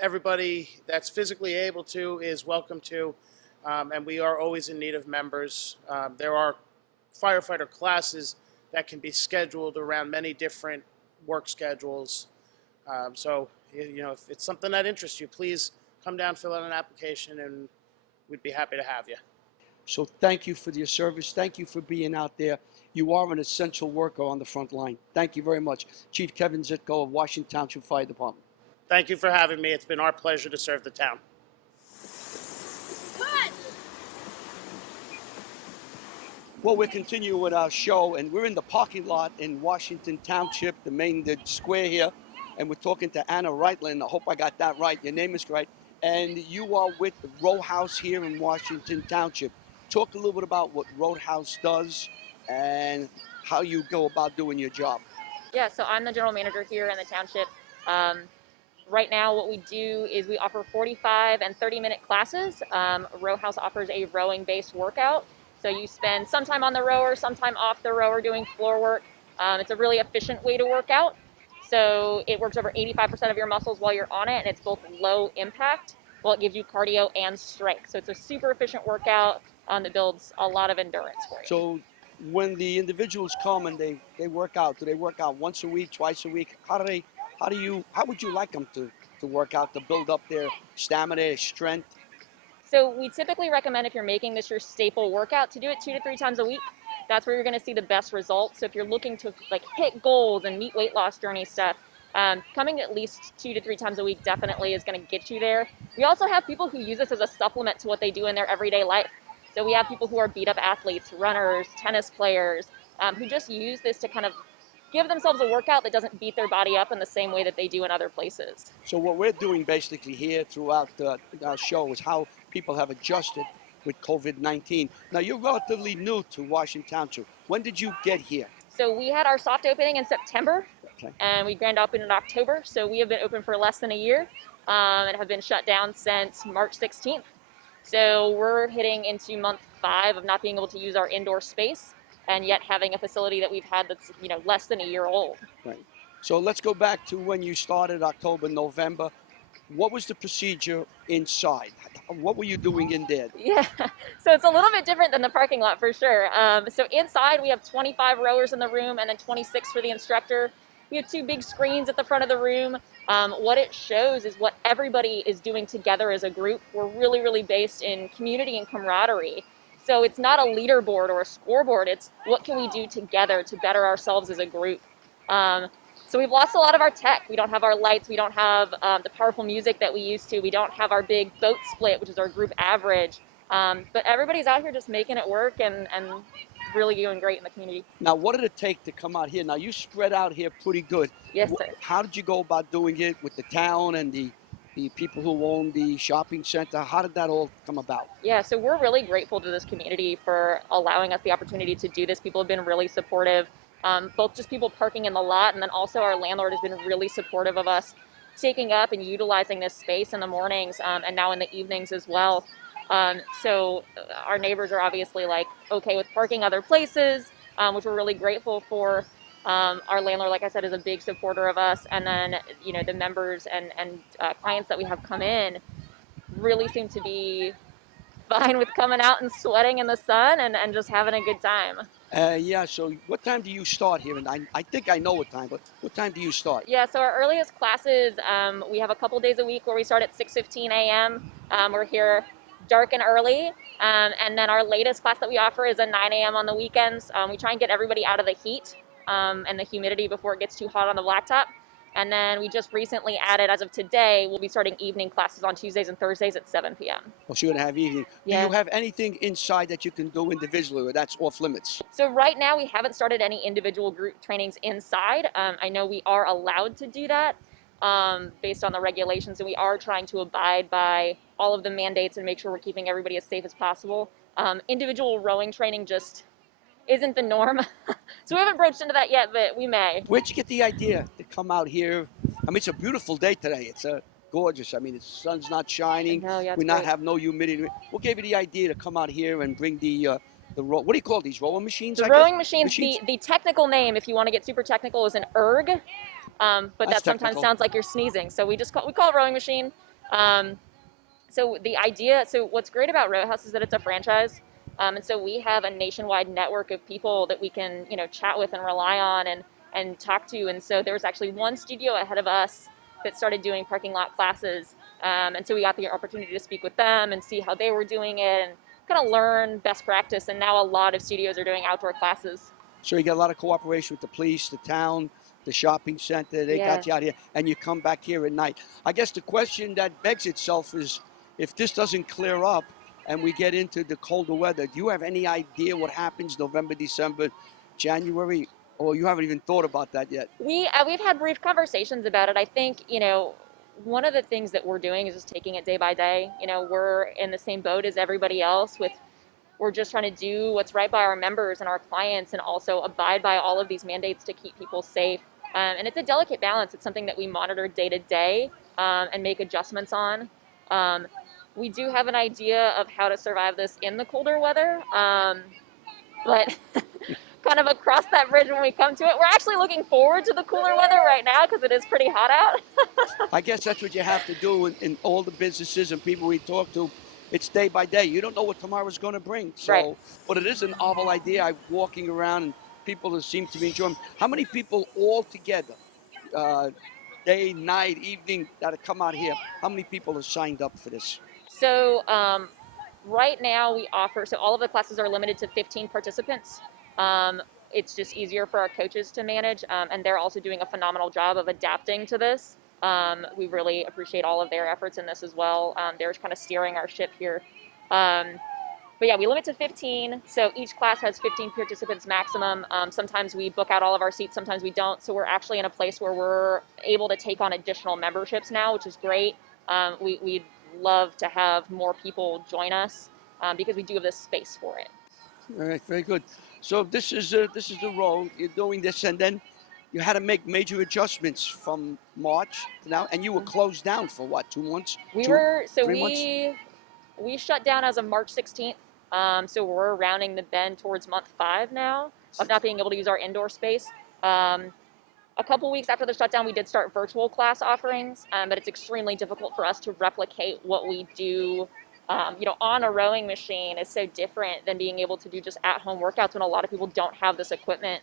Everybody that's physically able to is welcome to, and we are always in need of members. There are firefighter classes that can be scheduled around many different work schedules. So, if it's something that interests you, please come down, fill out an application, and we'd be happy to have you. So thank you for your service. Thank you for being out there. You are an essential worker on the front line. Thank you very much. Chief Kevin Zitko of Washington Township Fire Department. Thank you for having me. It's been our pleasure to serve the town. Well, we're continuing with our show, and we're in the parking lot in Washington Township, the square here, and we're talking to Anna Reitland. I hope I got that right. Your name is right. And you are with the Row House here in Washington Township. Talk a little bit about what Row House does and how you go about doing your job. Yeah, so I'm the general manager here in the township. Right now, what we do is we offer 45 and 30-minute classes. Row House offers a rowing-based workout. So you spend some time on the rower, some time off the rower doing floor work. It's a really efficient way to work out. So it works over 85% of your muscles while you're on it, and it's both low impact, while it gives you cardio and strength. So it's a super efficient workout that builds a lot of endurance for you. So when the individuals come and they work out, do they work out once a week, twice a week? How would you like them to work out to build up their stamina, their strength? So we typically recommend, if you're making this your staple workout, to do it 2 to 3 times a week. That's where you're going to see the best results. So if you're looking to hit goals and meet weight loss journey stuff, coming at least 2 to 3 times a week definitely is going to get you there. We also have people who use this as a supplement to what they do in their everyday life. So we have people who are beat up athletes, runners, tennis players, who just use this to kind of give themselves a workout that doesn't beat their body up in the same way that they do in other places. So what we're doing basically here throughout our show is how people have adjusted with COVID-19. Now, you're relatively new to Washington Township. When did you get here? So we had our soft opening in September, Okay. and we grand opened in October. So we have been open for less than a year and have been shut down since March 16th. So we're hitting into month 5 of not being able to use our indoor space, and yet having a facility that we've had that's less than a year old. Right. So let's go back to when you started, October, November. What was the procedure inside? What were you doing in there? Yeah, so it's a little bit different than the parking lot for sure. So inside we have 25 rowers in the room and then 26 for the instructor. We have 2 big screens at the front of the room. What it shows is what everybody is doing together as a group. We're really, really based in community and camaraderie. So it's not a leaderboard or a scoreboard. It's what can we do together to better ourselves as a group. So we've lost a lot of our tech. We don't have our lights. We don't have the powerful music that we used to. We don't have our big boat split, which is our group average. But everybody's out here just making it work and really doing great in the community. Now, what did it take to come out here? Now, you spread out here pretty good. Yes, sir. How did you go about doing it with the town and the people who own the shopping center? How did that all come about? Yeah, so we're really grateful to this community for allowing us the opportunity to do this. People have been really supportive, both just people parking in the lot, and then also our landlord has been really supportive of us taking up and utilizing this space in the mornings and now in the evenings as well. So our neighbors are obviously okay with parking other places, which we're really grateful for. Our landlord, like I said, is a big supporter of us, and then the members and clients that we have come in really seem to be fine with coming out and sweating in the sun and just having a good time. Yeah, so what time do you start here? And I think I know what time, but what time do you start? Yeah, so our earliest classes, we have a couple days a week where we start at 6:15 a.m. We're here dark and early, and then our latest class that we offer is at 9 a.m. on the weekends. We try and get everybody out of the heat and the humidity before it gets too hot on the blacktop. And then we just recently added, as of today, we'll be starting evening classes on Tuesdays and Thursdays at 7 p.m. Well, so you're going to have evening. Yeah. Do you have anything inside that you can do individually, or that's off limits? So right now we haven't started any individual group trainings inside. I know we are allowed to do that based on the regulations, and we are trying to abide by all of the mandates and make sure we're keeping everybody as safe as possible. Individual rowing training just isn't the norm. So we haven't broached into that yet, but we may. Where'd you get the idea to come out here? I mean, it's a beautiful day today. It's gorgeous. I mean, the sun's not shining. We not have no humidity. What gave you the idea to come out here and bring the what do you call these, rowing machines? The rowing machines, the technical name, if you want to get super technical, is an erg. But that sometimes sounds like you're sneezing. So we call it rowing machine. So the idea, so what's great about Row House is that it's a franchise. And so we have a nationwide network of people that we can, chat with and rely on and talk to. And so there was actually one studio ahead of us that started doing parking lot classes. And so we got the opportunity to speak with them and see how they were doing it and kind of learn best practice. And now a lot of studios are doing outdoor classes. So you got a lot of cooperation with the police, the town, the shopping center. They got you out here, and you come back here at night. I guess the question that begs itself is, if this doesn't clear up, and we get into the colder weather, do you have any idea what happens November, December, January? Or you haven't even thought about that yet? We've had brief conversations about it. I think, one of the things that we're doing is just taking it day by day. We're in the same boat as everybody else we're just trying to do what's right by our members and our clients and also abide by all of these mandates to keep people safe. And it's a delicate balance. It's something that we monitor day to day and make adjustments on. We do have an idea of how to survive this in the colder weather, but kind of across that bridge when we come to it. We're actually looking forward to the cooler weather right now because it is pretty hot out. I guess that's what you have to do in all the businesses and people we talk to. It's day by day. You don't know what tomorrow's going to bring. So, right. But it is a novel idea. I'm walking around and people seem to be enjoying. How many people all together, day, night, evening, that have come out here? How many people have signed up for this? So right now we offer, so all of the classes are limited to 15 participants. It's just easier for our coaches to manage, and they're also doing a phenomenal job of adapting to this. We really appreciate all of their efforts in this as well. They're kind of steering our ship here. But yeah, we limit to 15, so each class has 15 participants maximum. Sometimes we book out all of our seats, sometimes we don't, so we're actually in a place where we're able to take on additional memberships now, which is great. We'd love to have more people join us because we do have this space for it. All right, very good. So this is the role. You're doing this, and then you had to make major adjustments from March to now, and you were closed down for what, 2 months? We shut down as of March 16th. So we're rounding the bend towards month 5 now of not being able to use our indoor space. A couple weeks after the shutdown, we did start virtual class offerings, but it's extremely difficult for us to replicate what we do on a rowing machine is so different than being able to do just at-home workouts when a lot of people don't have this equipment.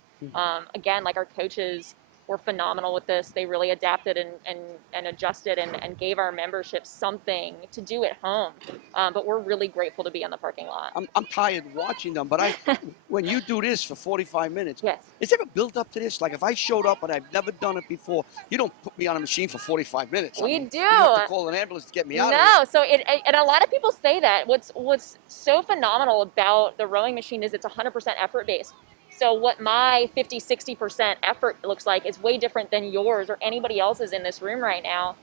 Again, like our coaches were phenomenal with this. They really adapted and adjusted and gave our membership something to do at home. But we're really grateful to be in the parking lot. I'm tired watching them, but when you do this for 45 minutes, yes. Is there a build up to this? Like if I showed up and I've never done it before, you don't put me on a machine for 45 minutes. We do. You have to call an ambulance to get me out of No, so and a lot of people say that. What's so phenomenal about the rowing machine is it's 100% effort based. So what my 50, 60% effort looks like is way different than yours or anybody else's in this room right now.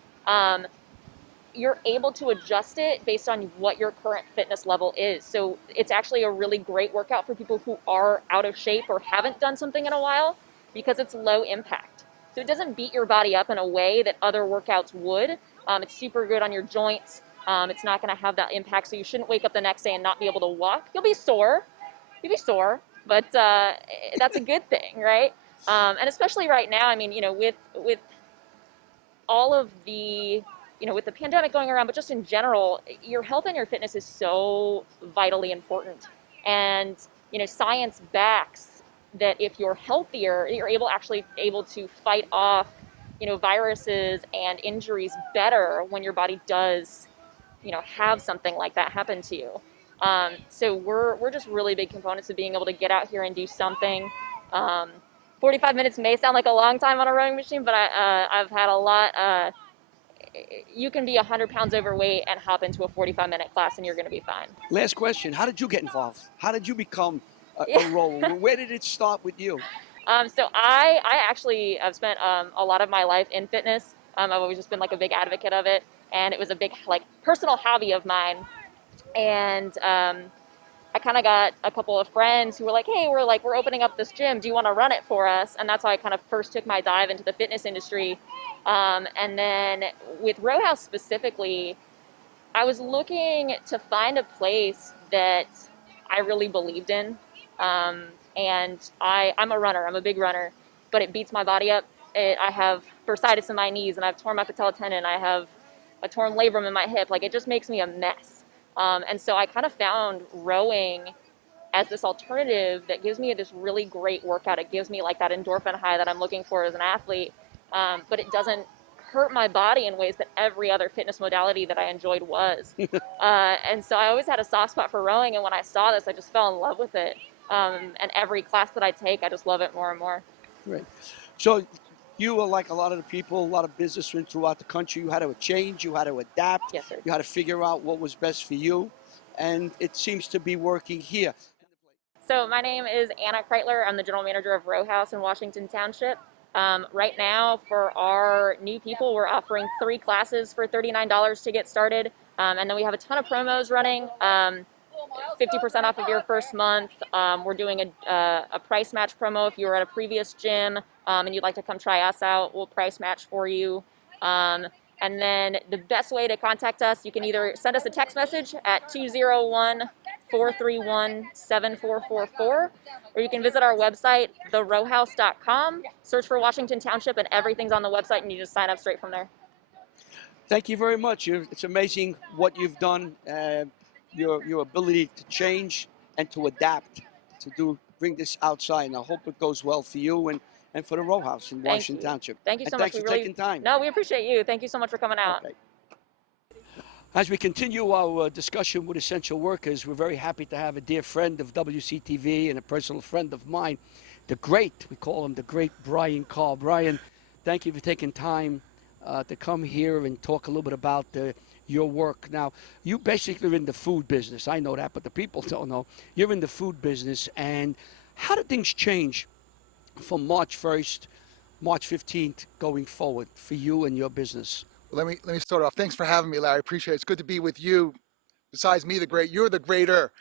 You're able to adjust it based on what your current fitness level is. So it's actually a really great workout for people who are out of shape or haven't done something in a while because it's low impact. So it doesn't beat your body up in a way that other workouts would. It's super good on your joints. It's not going to have that impact. So you shouldn't wake up the next day and not be able to walk. You'll be sore. But that's a good thing, right? And especially right now, I mean, with all of the, with the pandemic going around, but just in general, your health and your fitness is so vitally important. And, science backs that if you're healthier, you're able to fight off, viruses and injuries better when your body does, have something like that happen to you. So we're just really big components of being able to get out here and do something. 45 minutes may sound like a long time on a rowing machine, but I've had a lot. You can be 100 pounds overweight and hop into a 45-minute class and you're going to be fine. Last question. How did you get involved? How did you become a rower? Where did it start with you? So I actually have spent a lot of my life in fitness. I've always just been like a big advocate of it. And it was a big personal hobby of mine. And I kind of got a couple of friends who were like, hey, we're opening up this gym. Do you want to run it for us? And that's how I kind of first took my dive into the fitness industry. And then with Row House specifically, I was looking to find a place that I really believed in. And I'm a runner. I'm a big runner, but it beats my body up. I have bursitis in my knees and I've torn my patella tendon. I have a torn labrum in my hip. It just makes me a mess. And so I kind of found rowing as this alternative that gives me this really great workout. It gives me that endorphin high that I'm looking for as an athlete, but it doesn't hurt my body in ways that every other fitness modality that I enjoyed was. And so I always had a soft spot for rowing, and when I saw this, I just fell in love with it. And every class that I take, I just love it more and more. Great. So you were like a lot of the people, a lot of businessmen throughout the country. You had to change, you had to adapt. Yes, sir. You had to figure out what was best for you. and it seems to be working here. So my name is Anna Kreitler. I'm the general manager of Row House in Washington Township. Right now, for our new people, we're offering 3 classes for $39 to get started. And then we have a ton of promos running. 50% off of your first month. We're doing a price match promo. If you were at a previous gym and you'd like to come try us out, we'll price match for you. And then the best way to contact us, you can either send us a text message at 201-431-7444, or you can visit our website, therowhouse.com, search for Washington Township, and everything's on the website, and you just sign up straight from there. Thank you very much. It's amazing what you've done, your ability to change and to adapt, to bring this outside. And I hope it goes well for you and for the Row House in Washington Township. Thank you so and much. Thanks for taking time. No, we appreciate you. Thank you so much for coming out. Okay. As we continue our discussion with essential workers, we're very happy to have a dear friend of WCTV and a personal friend of mine, the great, we call him the great Brian Carr. Brian, thank you for taking time to come here and talk a little bit about your work. Now, you basically are in the food business. I know that, but the people don't know. You're in the food business, and how did things change from March 1st, March 15th going forward for you and your business? Let me start off. Thanks for having me, Larry. Appreciate it. It's good to be with you. Besides me, the great, you're the greater.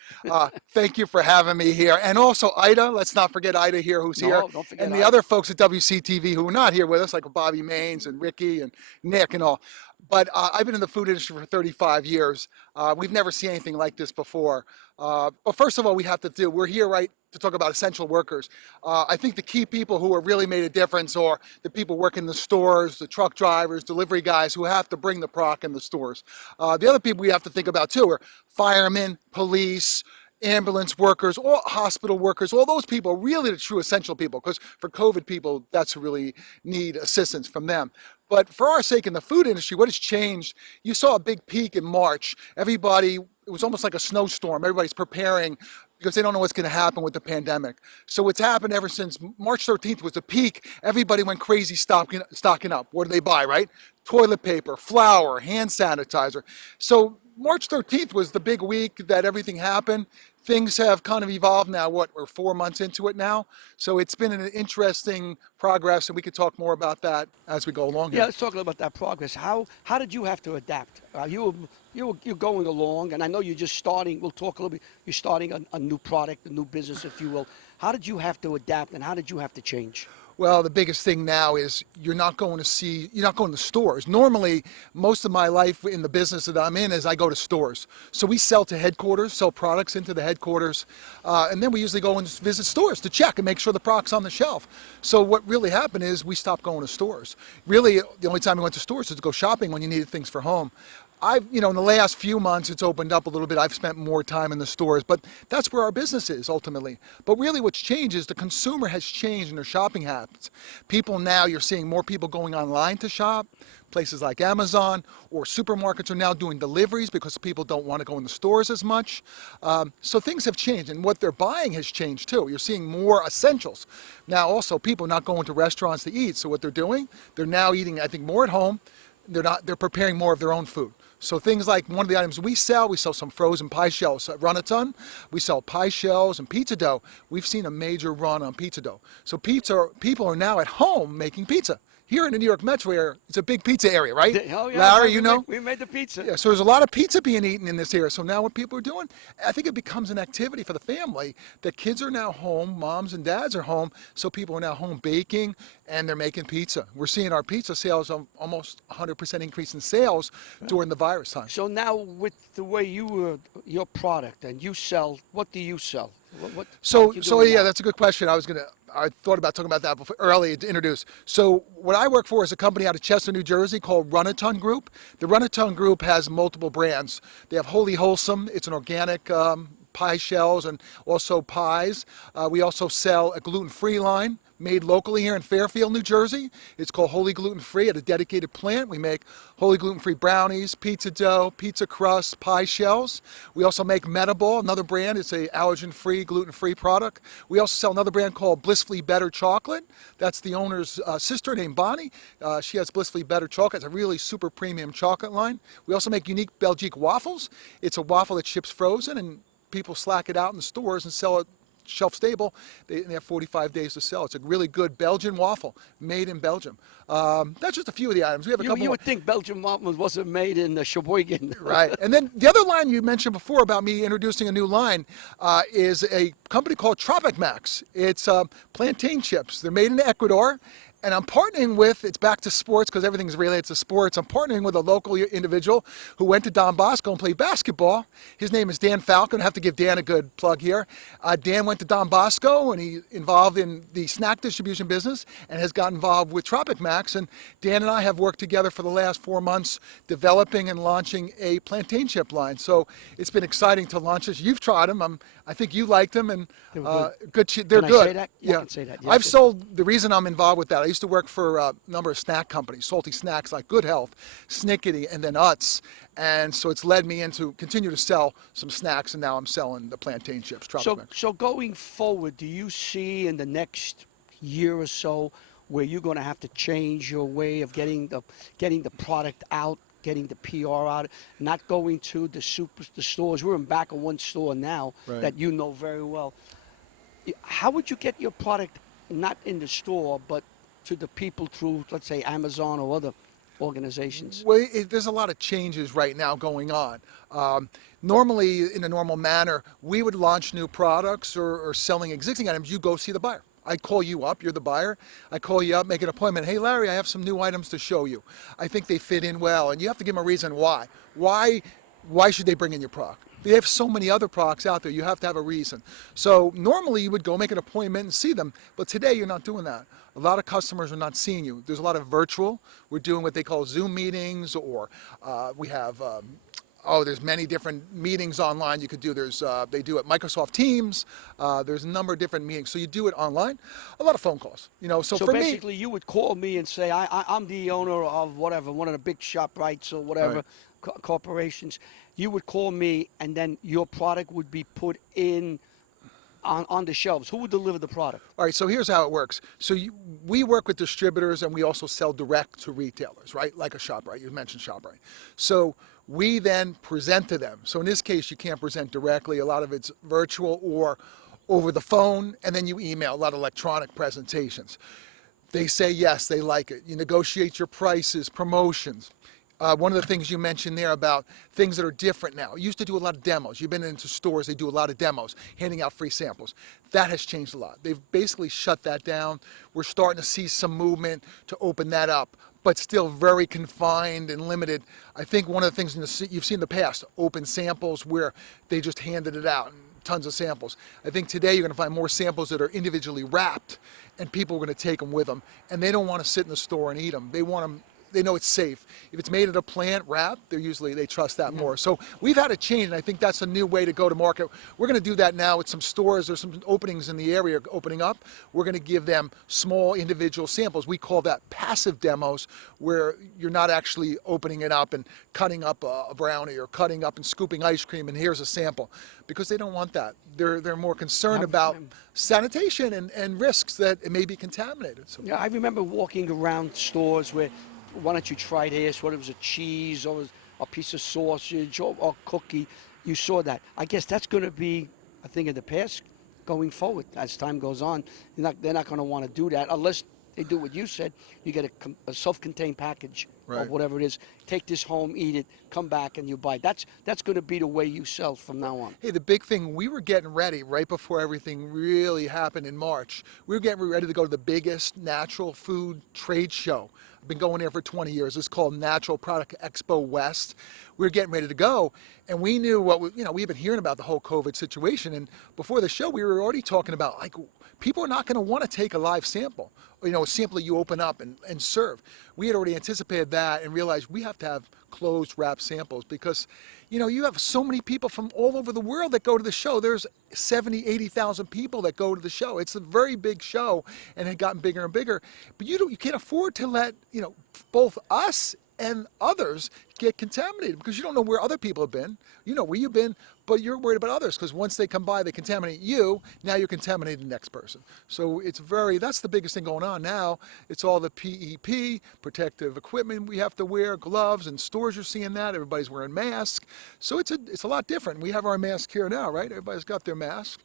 Thank you for having me here. And also Ida, let's not forget Ida here, who's here. Don't forget And the Ida. other folks at WCTV who are not here with us, like Bobby Maines and Ricky and Nick and all. But I've been in the food industry for 35 years. We've never seen anything like this before. But first of all, we're here, right, to talk about essential workers. I think the key people who have really made a difference are the people working in the stores, the truck drivers, delivery guys who have to bring the product in the stores. The other people we have to think about too are firemen, police, ambulance workers, all hospital workers, all those people are really the true essential people, because for COVID people, that's who really need assistance from them. But for our sake in the food industry, what has changed, you saw a big peak in March. Everybody, it was almost like a snowstorm. Everybody's preparing because they don't know what's going to happen with the pandemic. So what's happened ever since March 13th was the peak, everybody went crazy stocking up. What do they buy, right? Toilet paper, flour, hand sanitizer. So March 13th was the big week that everything happened. Things have kind of evolved now. We're 4 months into it now. So it's been an interesting progress, and we could talk more about that as we go along here. Yeah, let's talk a little about that progress. How did you have to adapt? You're going along, and I know you're just starting. We'll talk a little bit. You're starting a new product, a new business, if you will. How did you have to adapt, and how did you have to change? Well, the biggest thing now is you're not going to stores. Normally, most of my life in the business that I'm in is I go to stores. So we sell to headquarters, sell products into the headquarters, and then we usually go and visit stores to check and make sure the product's on the shelf. So what really happened is we stopped going to stores. Really, the only time we went to stores was to go shopping when you needed things for home. In the last few months, it's opened up a little bit. I've spent more time in the stores, but that's where our business is ultimately. But really what's changed is the consumer has changed in their shopping habits. People now, you're seeing more people going online to shop. Places like Amazon or supermarkets are now doing deliveries because people don't want to go in the stores as much. So things have changed, and what they're buying has changed too. You're seeing more essentials. Now also people not going to restaurants to eat. So what they're doing, they're now eating, I think, more at home. They're preparing more of their own food. So things like one of the items we sell some frozen pie shells at Run-A-Ton. We sell pie shells and pizza dough. We've seen a major run on pizza dough. So people are now at home making pizza. Here in the New York metro area, it's a big pizza area, right? Oh, yeah, Larry, you know? We made the pizza. Yeah, so there's a lot of pizza being eaten in this area. So now what people are doing, I think it becomes an activity for the family. The kids are now home, moms and dads are home, so people are now home baking and they're making pizza. We're seeing our pizza sales almost 100% increase in sales during the virus time. So now with the way your product and you sell, what do you sell? So that's a good question. I thought about talking about that earlier to introduce. So what I work for is a company out of Chester, New Jersey called Run-A-Ton Group. The Run-A-Ton Group has multiple brands. They have Holy Wholesome. It's an organic pie shells and also pies. We also sell a gluten-free line, made locally here in Fairfield, New Jersey. It's called Wholly Gluten Free at a dedicated plant. We make wholly gluten-free brownies, pizza dough, pizza crust, pie shells. We also make Metaball, another brand. It's a allergen-free, gluten-free product. We also sell another brand called Blissfully Better Chocolate. That's the owner's sister named Bonnie. She has Blissfully Better Chocolate. It's a really super premium chocolate line. We also make unique Belgique Waffles. It's a waffle that ships frozen, and people slack it out in the stores and sell it shelf stable. They have 45 days to sell. It's a really good Belgian waffle made in Belgium. That's just a few of the items. We have a couple You would think Belgian waffles wasn't made in Sheboygan. Right. And then the other line you mentioned before about me introducing a new line is a company called Tropic Max. It's plantain chips. They're made in Ecuador. And I'm partnering with, it's back to sports because everything's related to sports. I'm partnering with a local individual who went to Don Bosco and played basketball. His name is Dan Falcon. I have to give Dan a good plug here. Dan went to Don Bosco and he's involved in the snack distribution business and has got involved with Tropic Max. And Dan and I have worked together for the last 4 months developing and launching a plantain chip line. So it's been exciting to launch this. You've tried them. I think you liked them. And They were good. They're Can I good. say that? Yeah, I can say that. Yeah. I've sold, the reason I'm involved with that, I used to work for a number of snack companies, salty snacks like Good Health, Snickety, and then Utz. And so it's led me into continue to sell some snacks, and now I'm selling the plantain chips. So going forward, do you see in the next year or so where you're going to have to change your way of getting the product out, getting the PR out, not going to the stores? We're in back of one store now that you know very well. How would you get your product not in the store, but to the people through, let's say, Amazon or other organizations? Well, there's a lot of changes right now going on. Normally, in a normal manner, we would launch new products or selling existing items. You go see the buyer. I call you up, you're the buyer. I call you up, make an appointment. Hey, Larry, I have some new items to show you. I think they fit in well, and you have to give them a reason why. Why should they bring in your product? They have so many other products out there, you have to have a reason. So normally you would go make an appointment and see them, but today you're not doing that. A lot of customers are not seeing you. There's a lot of virtual. We're doing what they call Zoom meetings, or we have, there's many different meetings online you could do. They do it Microsoft Teams. There's a number of different meetings. So you do it online. A lot of phone calls. So for basically me, you would call me and say, I'm the owner of whatever, one of the big ShopRites or whatever corporations. You would call me, and then your product would be put in on the shelves. Who would deliver the product? All right, so here's how it works. So we work with distributors, and we also sell direct to retailers, right? Like a ShopRite. You mentioned ShopRite. So we then present to them. So in this case, you can't present directly. A lot of it's virtual or over the phone, and then you email, a lot of electronic presentations. They say yes, they like it. You negotiate your prices, promotions. One of the things you mentioned there about things that are different now. You used to do a lot of demos. You've been into stores, they do a lot of demos, handing out free samples. That has changed a lot. They've basically shut that down. We're starting to see some movement to open that up, but still very confined and limited. I think one of the things you've seen in the past, open samples where they just handed it out, tons of samples. I think today you're going to find more samples that are individually wrapped, and people are going to take them with them, and they don't want to sit in the store and eat them. They want them. They know it's safe. If it's made at a plant, wrapped, they trust that more. So we've had a change, and I think that's a new way to go to market. We're going to do that now with some stores. There's some openings in the area opening up. We're going to give them small individual samples. We call that passive demos, where you're not actually opening it up and cutting up a brownie or cutting up and scooping ice cream, and here's a sample, because they don't want that. They're more concerned about sanitation and risks that it may be contaminated. So. Yeah, I remember walking around stores where, why don't you try this, whether it was a cheese or a piece of sausage or cookie. You saw that. I guess that's going to be a thing of the past going forward as time goes on. They're not going to want to do that unless they do what you said. You get a self-contained package of whatever it is. Take this home, eat it, come back, and you buy it. That's going to be the way you sell from now on. Hey, the big thing, we were getting ready right before everything really happened in March. We were getting ready to go to the biggest natural food trade show. I've been going there for 20 years. It's called Natural Product Expo West. we were getting ready to go, and we knew what we've been hearing about the whole COVID situation, and before the show we were already talking about, like, people are not going to want to take a live sample, a sample that you open up and serve. We had already anticipated that and realized we have to have closed wrap samples because you have so many people from all over the world that go to the show. There's 70, 80,000 people that go to the show. It's a very big show, and it had gotten bigger and bigger. But you can't afford to let both us and others get contaminated because you don't know where other people have been. You know where you've been, but you're worried about others because once they come by, they contaminate you. Now you're contaminating the next person. So that's the biggest thing going on now. It's all the PEP, protective equipment we have to wear, gloves. In stores you're seeing that. Everybody's wearing masks. So it's a lot different. We have our mask here now, right? Everybody's got their mask.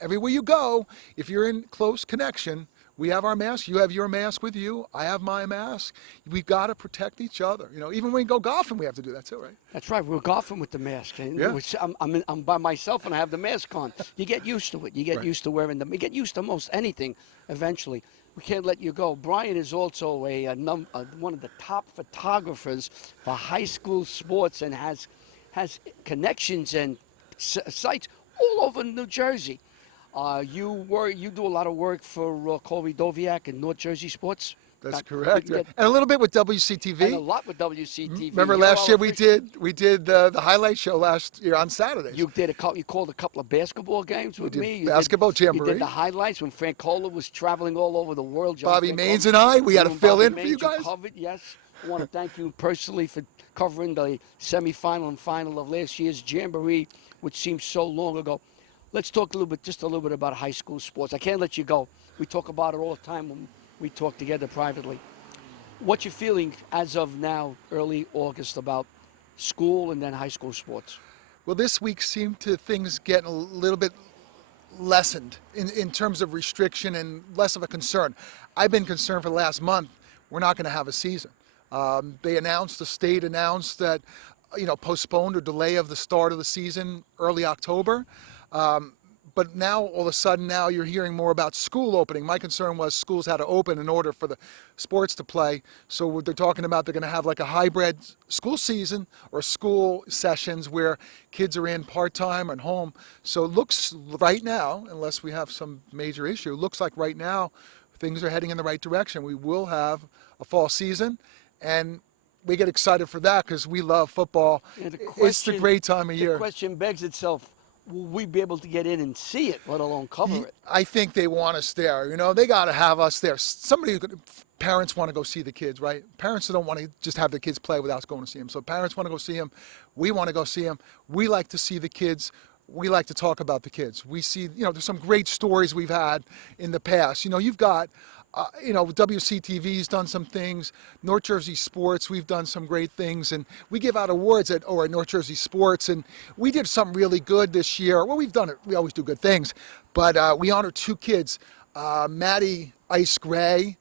Everywhere you go, if you're in close connection, we have our mask. You have your mask with you. I have my mask. We've got to protect each other. Even when we go golfing, we have to do that too, right? That's right. We're golfing with the mask. And yeah. I'm by myself and I have the mask on. You get used to it. You get used to wearing them. You get used to most anything eventually. We can't let you go. Brian is also one of the top photographers for high school sports and has connections and sites all over New Jersey. You do a lot of work for Corey Doviak and North Jersey Sports. That's correct. And a little bit with WCTV. And a lot with WCTV. Remember last year we did the highlight show last year on Saturdays. You called a couple of basketball games with me. Basketball jamboree. You did the highlights when Francola was traveling all over the world. Bobby Maines and I, we had to fill in for you guys. Yes. I want to thank you personally for covering the semifinal and final of last year's jamboree, which seems so long ago. Let's talk just a little bit about high school sports. I can't let you go. We talk about it all the time when we talk together privately. What you feeling as of now, early August, about school and then high school sports? Well, this week seemed to things getting a little bit lessened in terms of restriction and less of a concern. I've been concerned for the last month we're not going to have a season. The state announced that, postponed or delay of the start of the season early October. But now, all of a sudden, now you're hearing more about school opening. My concern was schools had to open in order for the sports to play. So what they're talking about, they're going to have like a hybrid school season or school sessions where kids are in part-time and home. So it looks right now, unless we have some major issue, looks like right now things are heading in the right direction. We will have a fall season, and we get excited for that because we love football. It's the great time of year. The question begs itself, will we be able to get in and see it, let alone cover it? I think they want us there. They got to have us there. Parents want to go see the kids, right? Parents don't want to just have the kids play without us going to see them. So parents want to go see them. We want to go see them. We like to see the kids. We like to talk about the kids. We see, there's some great stories we've had in the past. You've got, WCTV's done some things. North Jersey Sports, we've done some great things. And we give out awards at North Jersey Sports. And we did something really good this year. Well, we've done it. We always do good things. But we honored two kids. Maddie Ice Gray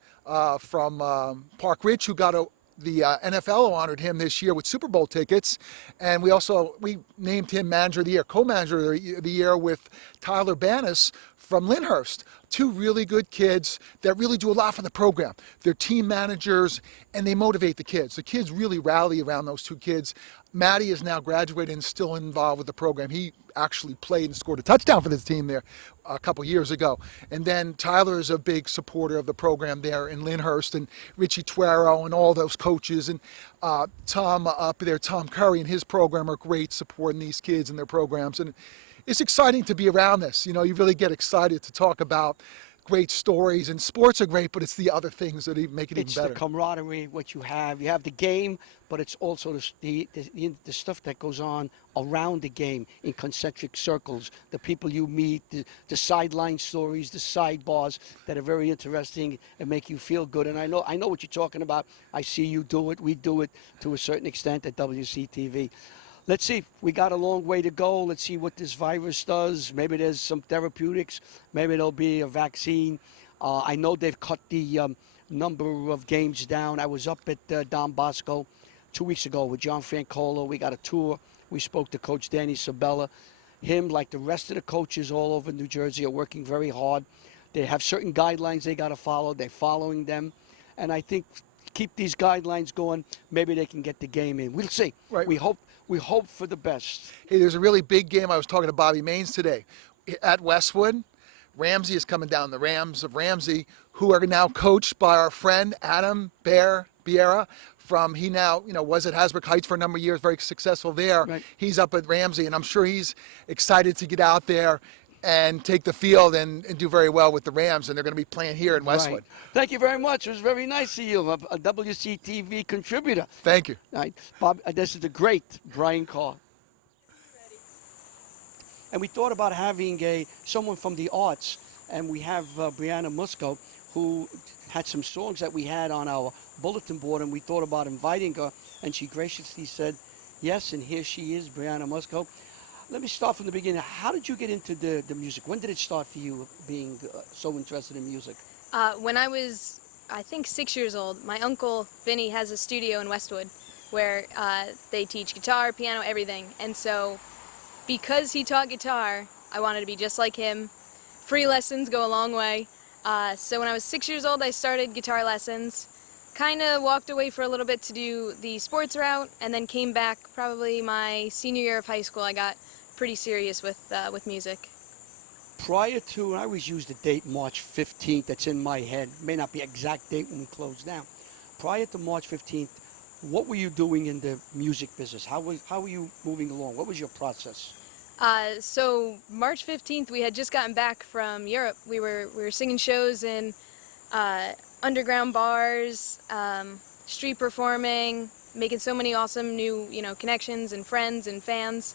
from Park Ridge, who got the NFL honored him this year with Super Bowl tickets. And we named him Manager of the Year, Co-Manager of the Year with Tyler Bannis from Lyndhurst. Two really good kids that really do a lot for the program. They're team managers and they motivate the kids. The kids really rally around those two kids. Maddie is now graduated and still involved with the program. He actually played and scored a touchdown for this team there a couple years ago. And then Tyler is a big supporter of the program there in Lyndhurst, and Richie Tuero and all those coaches, and Tom up there, Tom Curry and his program are great supporting these kids and their programs. And it's exciting to be around this. You really get excited to talk about great stories, and sports are great, but it's the other things that make it even better. It's the camaraderie, what you have. You have the game, but it's also the stuff that goes on around the game in concentric circles, the people you meet, the sideline stories, the sidebars that are very interesting and make you feel good. And I know what you're talking about. I see you do it. We do it to a certain extent at WCTV. Let's see. We got a long way to go. Let's see what this virus does. Maybe there's some therapeutics. Maybe there'll be a vaccine. I know they've cut the number of games down. I was up at Don Bosco 2 weeks ago with John Francola. We got a tour. We spoke to Coach Danny Sabella. Him, like the rest of the coaches all over New Jersey, are working very hard. They have certain guidelines they got to follow. They're following them. And I think keep these guidelines going, maybe they can get the game in. We'll see. Right. We hope for the best. Hey, there's a really big game. I was talking to Bobby Maines today at Westwood. Ramsey is coming down, the Rams of Ramsey, who are now coached by our friend Adam Biera from, he now, was at Hasbrook Heights for a number of years, very successful there. Right. He's up at Ramsey, and I'm sure he's excited to get out there and take the field and do very well with the Rams, and they're going to be playing here in Westwood. Right. Thank you very much. It was very nice of you, a WCTV contributor. Thank you. Right. Bob, this is the great Brian Carr. And we thought about having someone from the arts, and we have Brianna Musco, who had some songs that we had on our bulletin board, and we thought about inviting her, and she graciously said yes, and here she is, Brianna Musco. Let me start from the beginning. How did you get into the music? When did it start for you being so interested in music? When I was, I think, 6 years old, my uncle Vinny has a studio in Westwood where they teach guitar, piano, everything. And so because he taught guitar, I wanted to be just like him. Free lessons go a long way. So when I was 6 years old, I started guitar lessons. Kind of walked away for a little bit to do the sports route, and then came back probably my senior year of high school. I got pretty serious with music. Prior to, and I always use the date March 15th, that's in my head, may not be exact date when we closed down. Prior to March 15th, what were you doing in the music business? How were you moving along? What was your process? So March 15th, we had just gotten back from Europe. We were singing shows in underground bars, street performing, making so many awesome new connections and friends and fans.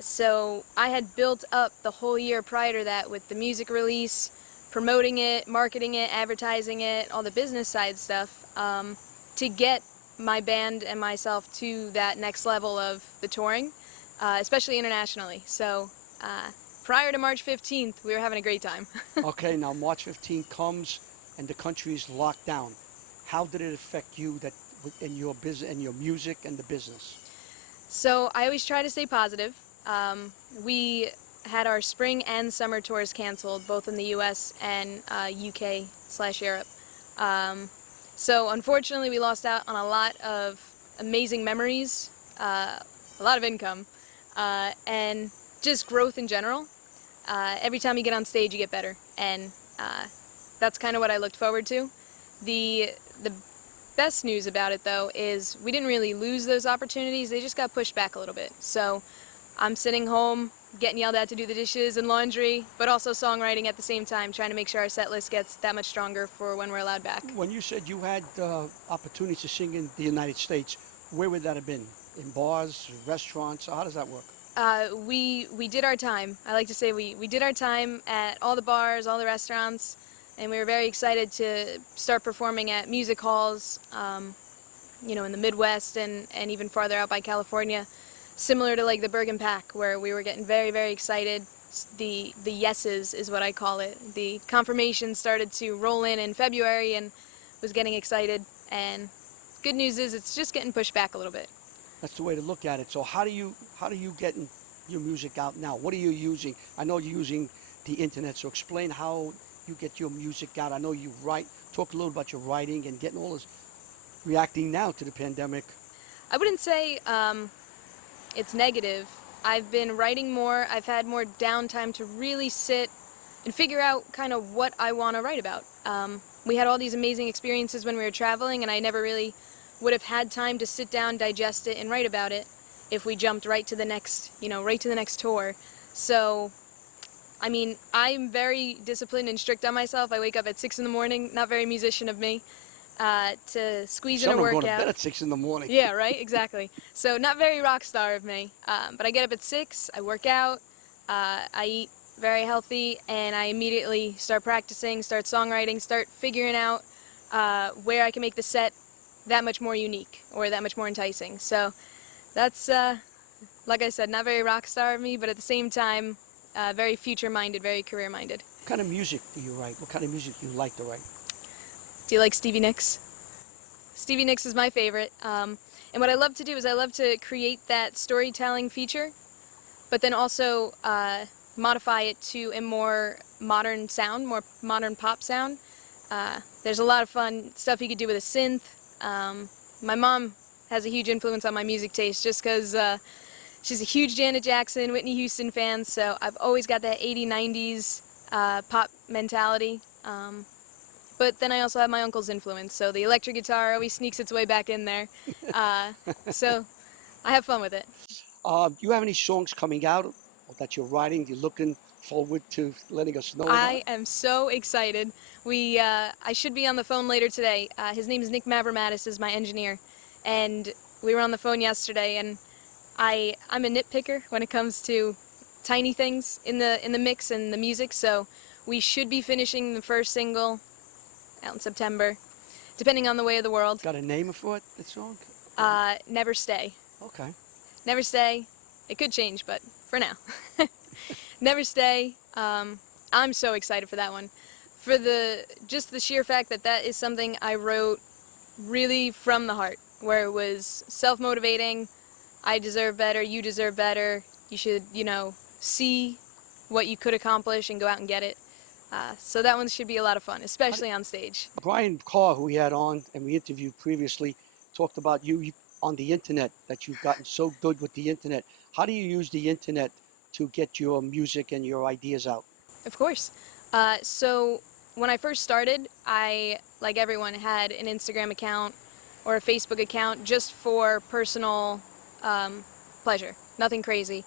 So I had built up the whole year prior to that with the music release, promoting it, marketing it, advertising it, all the business side stuff, to get my band and myself to that next level of the touring, especially internationally. So prior to March 15th, we were having a great time. Okay, now March 15th comes and the country is locked down. How did it affect you in your business, in your music and the business? So I always try to stay positive. We had our spring and summer tours canceled, both in the US and UK/Europe. So unfortunately we lost out on a lot of amazing memories, a lot of income, and just growth in general. Every time you get on stage you get better, and that's kind of what I looked forward to. The best news about it, though, is we didn't really lose those opportunities. They just got pushed back a little bit. So I'm sitting home getting yelled at to do the dishes and laundry, but also songwriting at the same time, trying to make sure our set list gets that much stronger for when we're allowed back. When you said you had opportunities to sing in the United States, where would that have been? In bars, restaurants? How does that work? We did our time. I like to say we did our time at all the bars, all the restaurants, and we were very excited to start performing at music halls, in the Midwest and even farther out by California, similar to like the Bergen Pack, where we were getting very, very excited. The yeses is what I call it. The confirmation started to roll in February and was getting excited. And good news is it's just getting pushed back a little bit. That's the way to look at it. So how do you get your music out now? What are you using? I know you're using the internet, so explain how you get your music out. I know you write. Talk a little about your writing and getting all this, reacting now to the pandemic. I wouldn't say it's negative. I've been writing more. I've had more downtime to really sit and figure out kind of what I want to write about. We had all these amazing experiences when we were traveling, and I never really would have had time to sit down, digest it, and write about it if we jumped right to the next, right to the next tour. So, I mean, I'm very disciplined and strict on myself. I wake up at 6 in the morning, not very musician of me, to squeeze in a workout. Some go to bed at 6 in the morning. Yeah, right, exactly. So not very rock star of me, but I get up at 6, I work out, I eat very healthy, and I immediately start practicing, start songwriting, start figuring out where I can make the set that much more unique or that much more enticing. So that's, like I said, not very rock star of me, but at the same time, very future-minded, very career-minded. What kind of music do you write? What kind of music do you like to write? Do you like Stevie Nicks? Stevie Nicks is my favorite. And what I love to do is I love to create that storytelling feature, but then also modify it to a more modern sound, more modern pop sound. There's a lot of fun stuff you could do with a synth, My mom has a huge influence on my music taste just because she's a huge Janet Jackson, Whitney Houston fan, so I've always got that 80s, 90s pop mentality. But then I also have my uncle's influence, so the electric guitar always sneaks its way back in there. So I have fun with it. Do you have any songs coming out or that you're writing, you're looking forward to letting us know about? I am so excited. I should be on the phone later today. His name is Nick Mavromatis, is my engineer, and we were on the phone yesterday. And I'm a nitpicker when it comes to tiny things in the mix and the music. So we should be finishing the first single out in September, depending on the way of the world. Got a name for it, the song? Never Stay. Okay. Never Stay. It could change, but for now. Never Stay. I'm so excited for that one. For just the sheer fact that that is something I wrote really from the heart, where it was self-motivating. I deserve better, you deserve better. You should, see what you could accomplish and go out and get it. So that one should be a lot of fun, especially on stage. Brian Carr, who we had on and we interviewed previously, talked about you on the internet, that you've gotten so good with the internet. How do you use the internet to get your music and your ideas out? Of course. So when I first started, I, like everyone, had an Instagram account or a Facebook account just for personal pleasure, nothing crazy.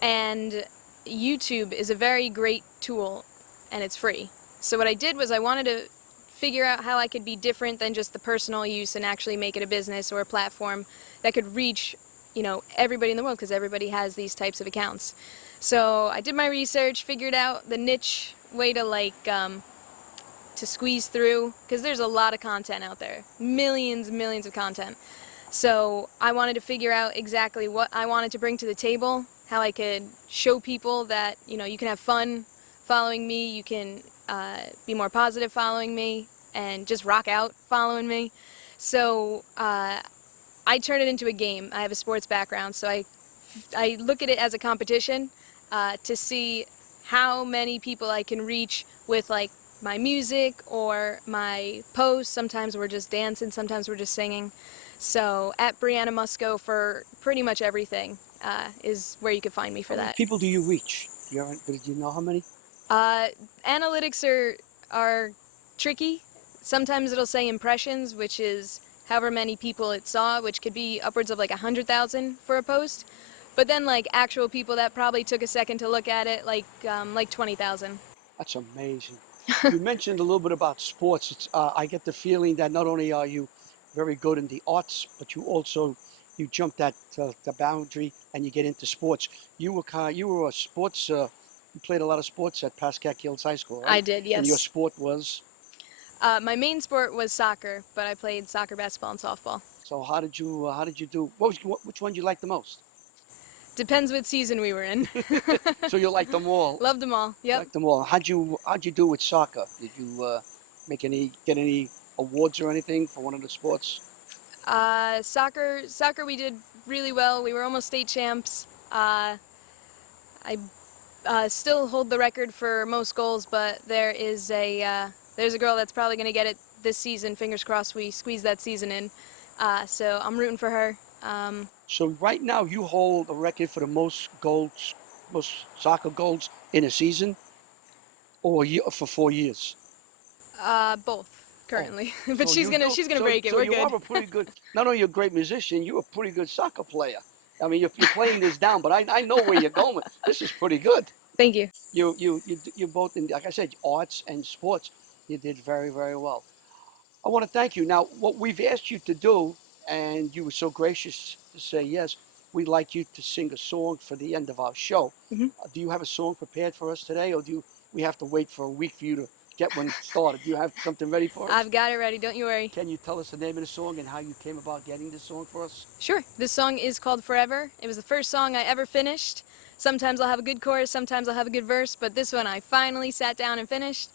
And YouTube is a very great tool, and it's free. So what I did was I wanted to figure out how I could be different than just the personal use and actually make it a business or a platform that could reach, everybody in the world, because everybody has these types of accounts. So I did my research, figured out the niche way to to squeeze through, because there's a lot of content out there, millions of content. So I wanted to figure out exactly what I wanted to bring to the table, how I could show people that, you can have fun following me, you can be more positive following me, and just rock out following me. So I turn it into a game. I have a sports background, so I look at it as a competition to see how many people I can reach with my music or my posts. Sometimes we're just dancing, sometimes we're just singing. So at Brianna Musco for pretty much everything is where you can find me for that. How many people do you reach? Do you know how many? Analytics are tricky. Sometimes it'll say impressions, which is however many people it saw, which could be upwards of 100,000 for a post. But then actual people that probably took a second to look at it, like 20,000. That's amazing. You mentioned a little bit about sports. I get the feeling that not only are you very good in the arts, but you jumped that the boundary and you get into sports. You were a sports. You played a lot of sports at Pascack Hills High School, right? I did, yes. And your sport was? My main sport was soccer, but I played soccer, basketball, and softball. So how did you do? Which one did you like the most? Depends what season we were in. So you liked them all? Loved them all. Yep. Liked them all. How'd you do with soccer? Did you get any awards or anything for one of the sports? Soccer we did really well. We were almost state champs. I still hold the record for most goals, but there's a girl that's probably going to get it this season. Fingers crossed we squeeze that season in. So I'm rooting for her. So right now you hold the record for the most soccer goals in a season, or for 4 years? Both currently, but So she's gonna break it. We're good. You are a pretty good. Not only a great musician, you're a pretty good soccer player. I mean, you're playing this down, but I know where you're going. This is pretty good. Thank you. You're both in, like I said, arts and sports. You did very, very well. I want to thank you. Now, what we've asked you to do, and you were so gracious to say yes, we'd like you to sing a song for the end of our show. Mm-hmm. Do you have a song prepared for us today, or we have to wait for a week for you to get one started? Do you have something ready for us? I've got it ready, don't you worry. Can you tell us the name of the song and how you came about getting this song for us? Sure. This song is called Forever. It was the first song I ever finished. Sometimes I'll have a good chorus, sometimes I'll have a good verse, but this one I finally sat down and finished.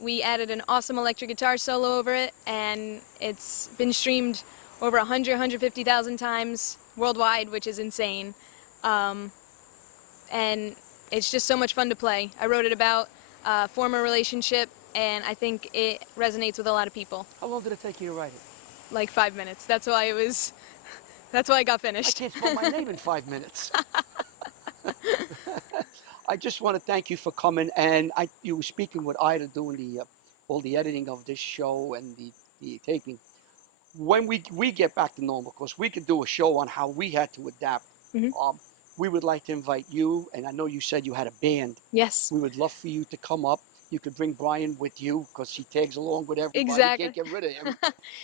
We added an awesome electric guitar solo over it, and it's been streamed over 150,000 times worldwide, which is insane. And it's just so much fun to play. I wrote it about a former relationship, and I think it resonates with a lot of people. How long did it take you to write it? like 5 minutes. That's why it was. That's why I got finished. I can't spell my name in 5 minutes. I just want to thank you for coming, and you were speaking with Ida doing all the editing of this show and the taping. When we get back to normal, because we could do a show on how we had to adapt. We would like to invite you, and I know you said you had a band. Yes. We would love for you to come up. You could bring Brian with you because he tags along with everybody. Exactly. You can't get rid of him.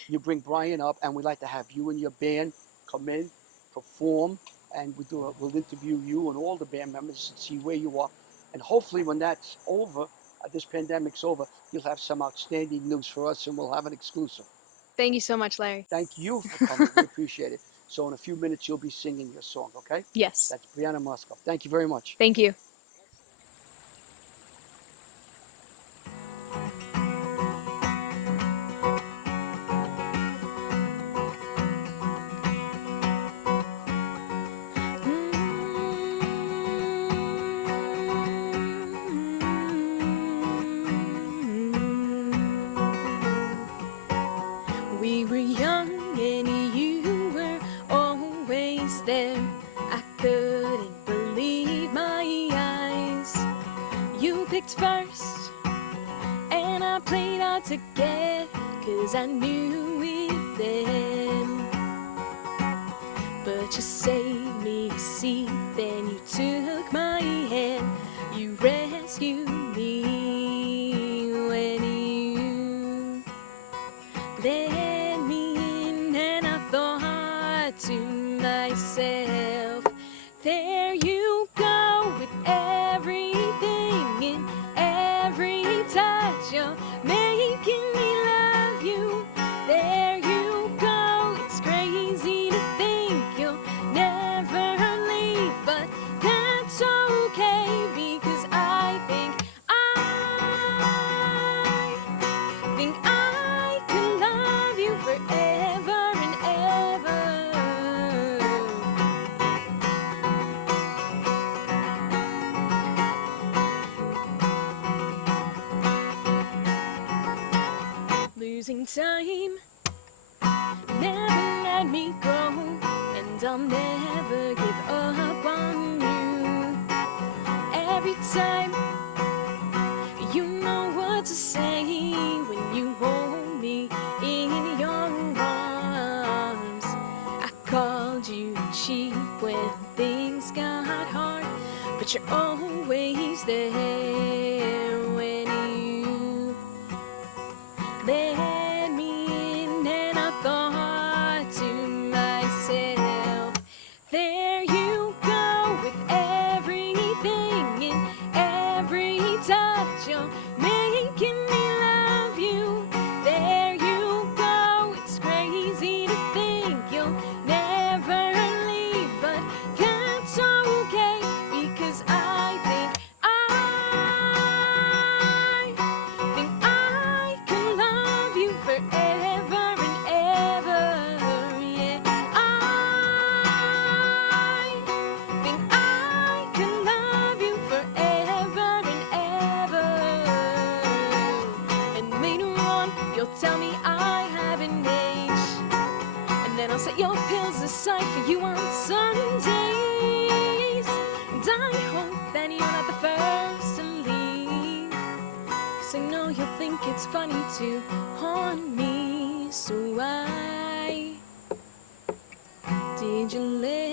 You bring Brian up, and we'd like to have you and your band come in, perform, and we'll interview you and all the band members and see where you are. And hopefully when that's over, this pandemic's over, you'll have some outstanding news for us and we'll have an exclusive. Thank you so much, Larry. Thank you for coming. We appreciate it. So in a few minutes, you'll be singing your song, okay? Yes. That's Brianna Moscow. Thank you very much. Thank you. We were young and you were always there. I couldn't believe my eyes. You picked first and I played hard to get, 'cause I knew it then. But you saved me a seat, then you took my hand. You rescued me when you let me in, and I thought to myself, there you go with everything in every touch. You're making me love you. There you go. It's crazy to think you'll never leave, but that's okay because I think I could love you forever and ever. Losing time never let me go, and I'll never give up on you. Every time you know what to say when you hold me in your arms. I called you cheap when things got hard, but you're always there when you let me in, and I thought to myself, there you go with everything in every touch. You're making me love you. There you go. It's crazy to think you'll never leave, but that's okay because I think I can love you forever and ever. Yeah, I think I can love you forever and ever. And later on, you'll tell me I haven't aged, and then I'll set your pills aside for you on Sundays. And I hope that you're not the first to leave, 'cause I know you'll think it's funny to haunt me. So why did you let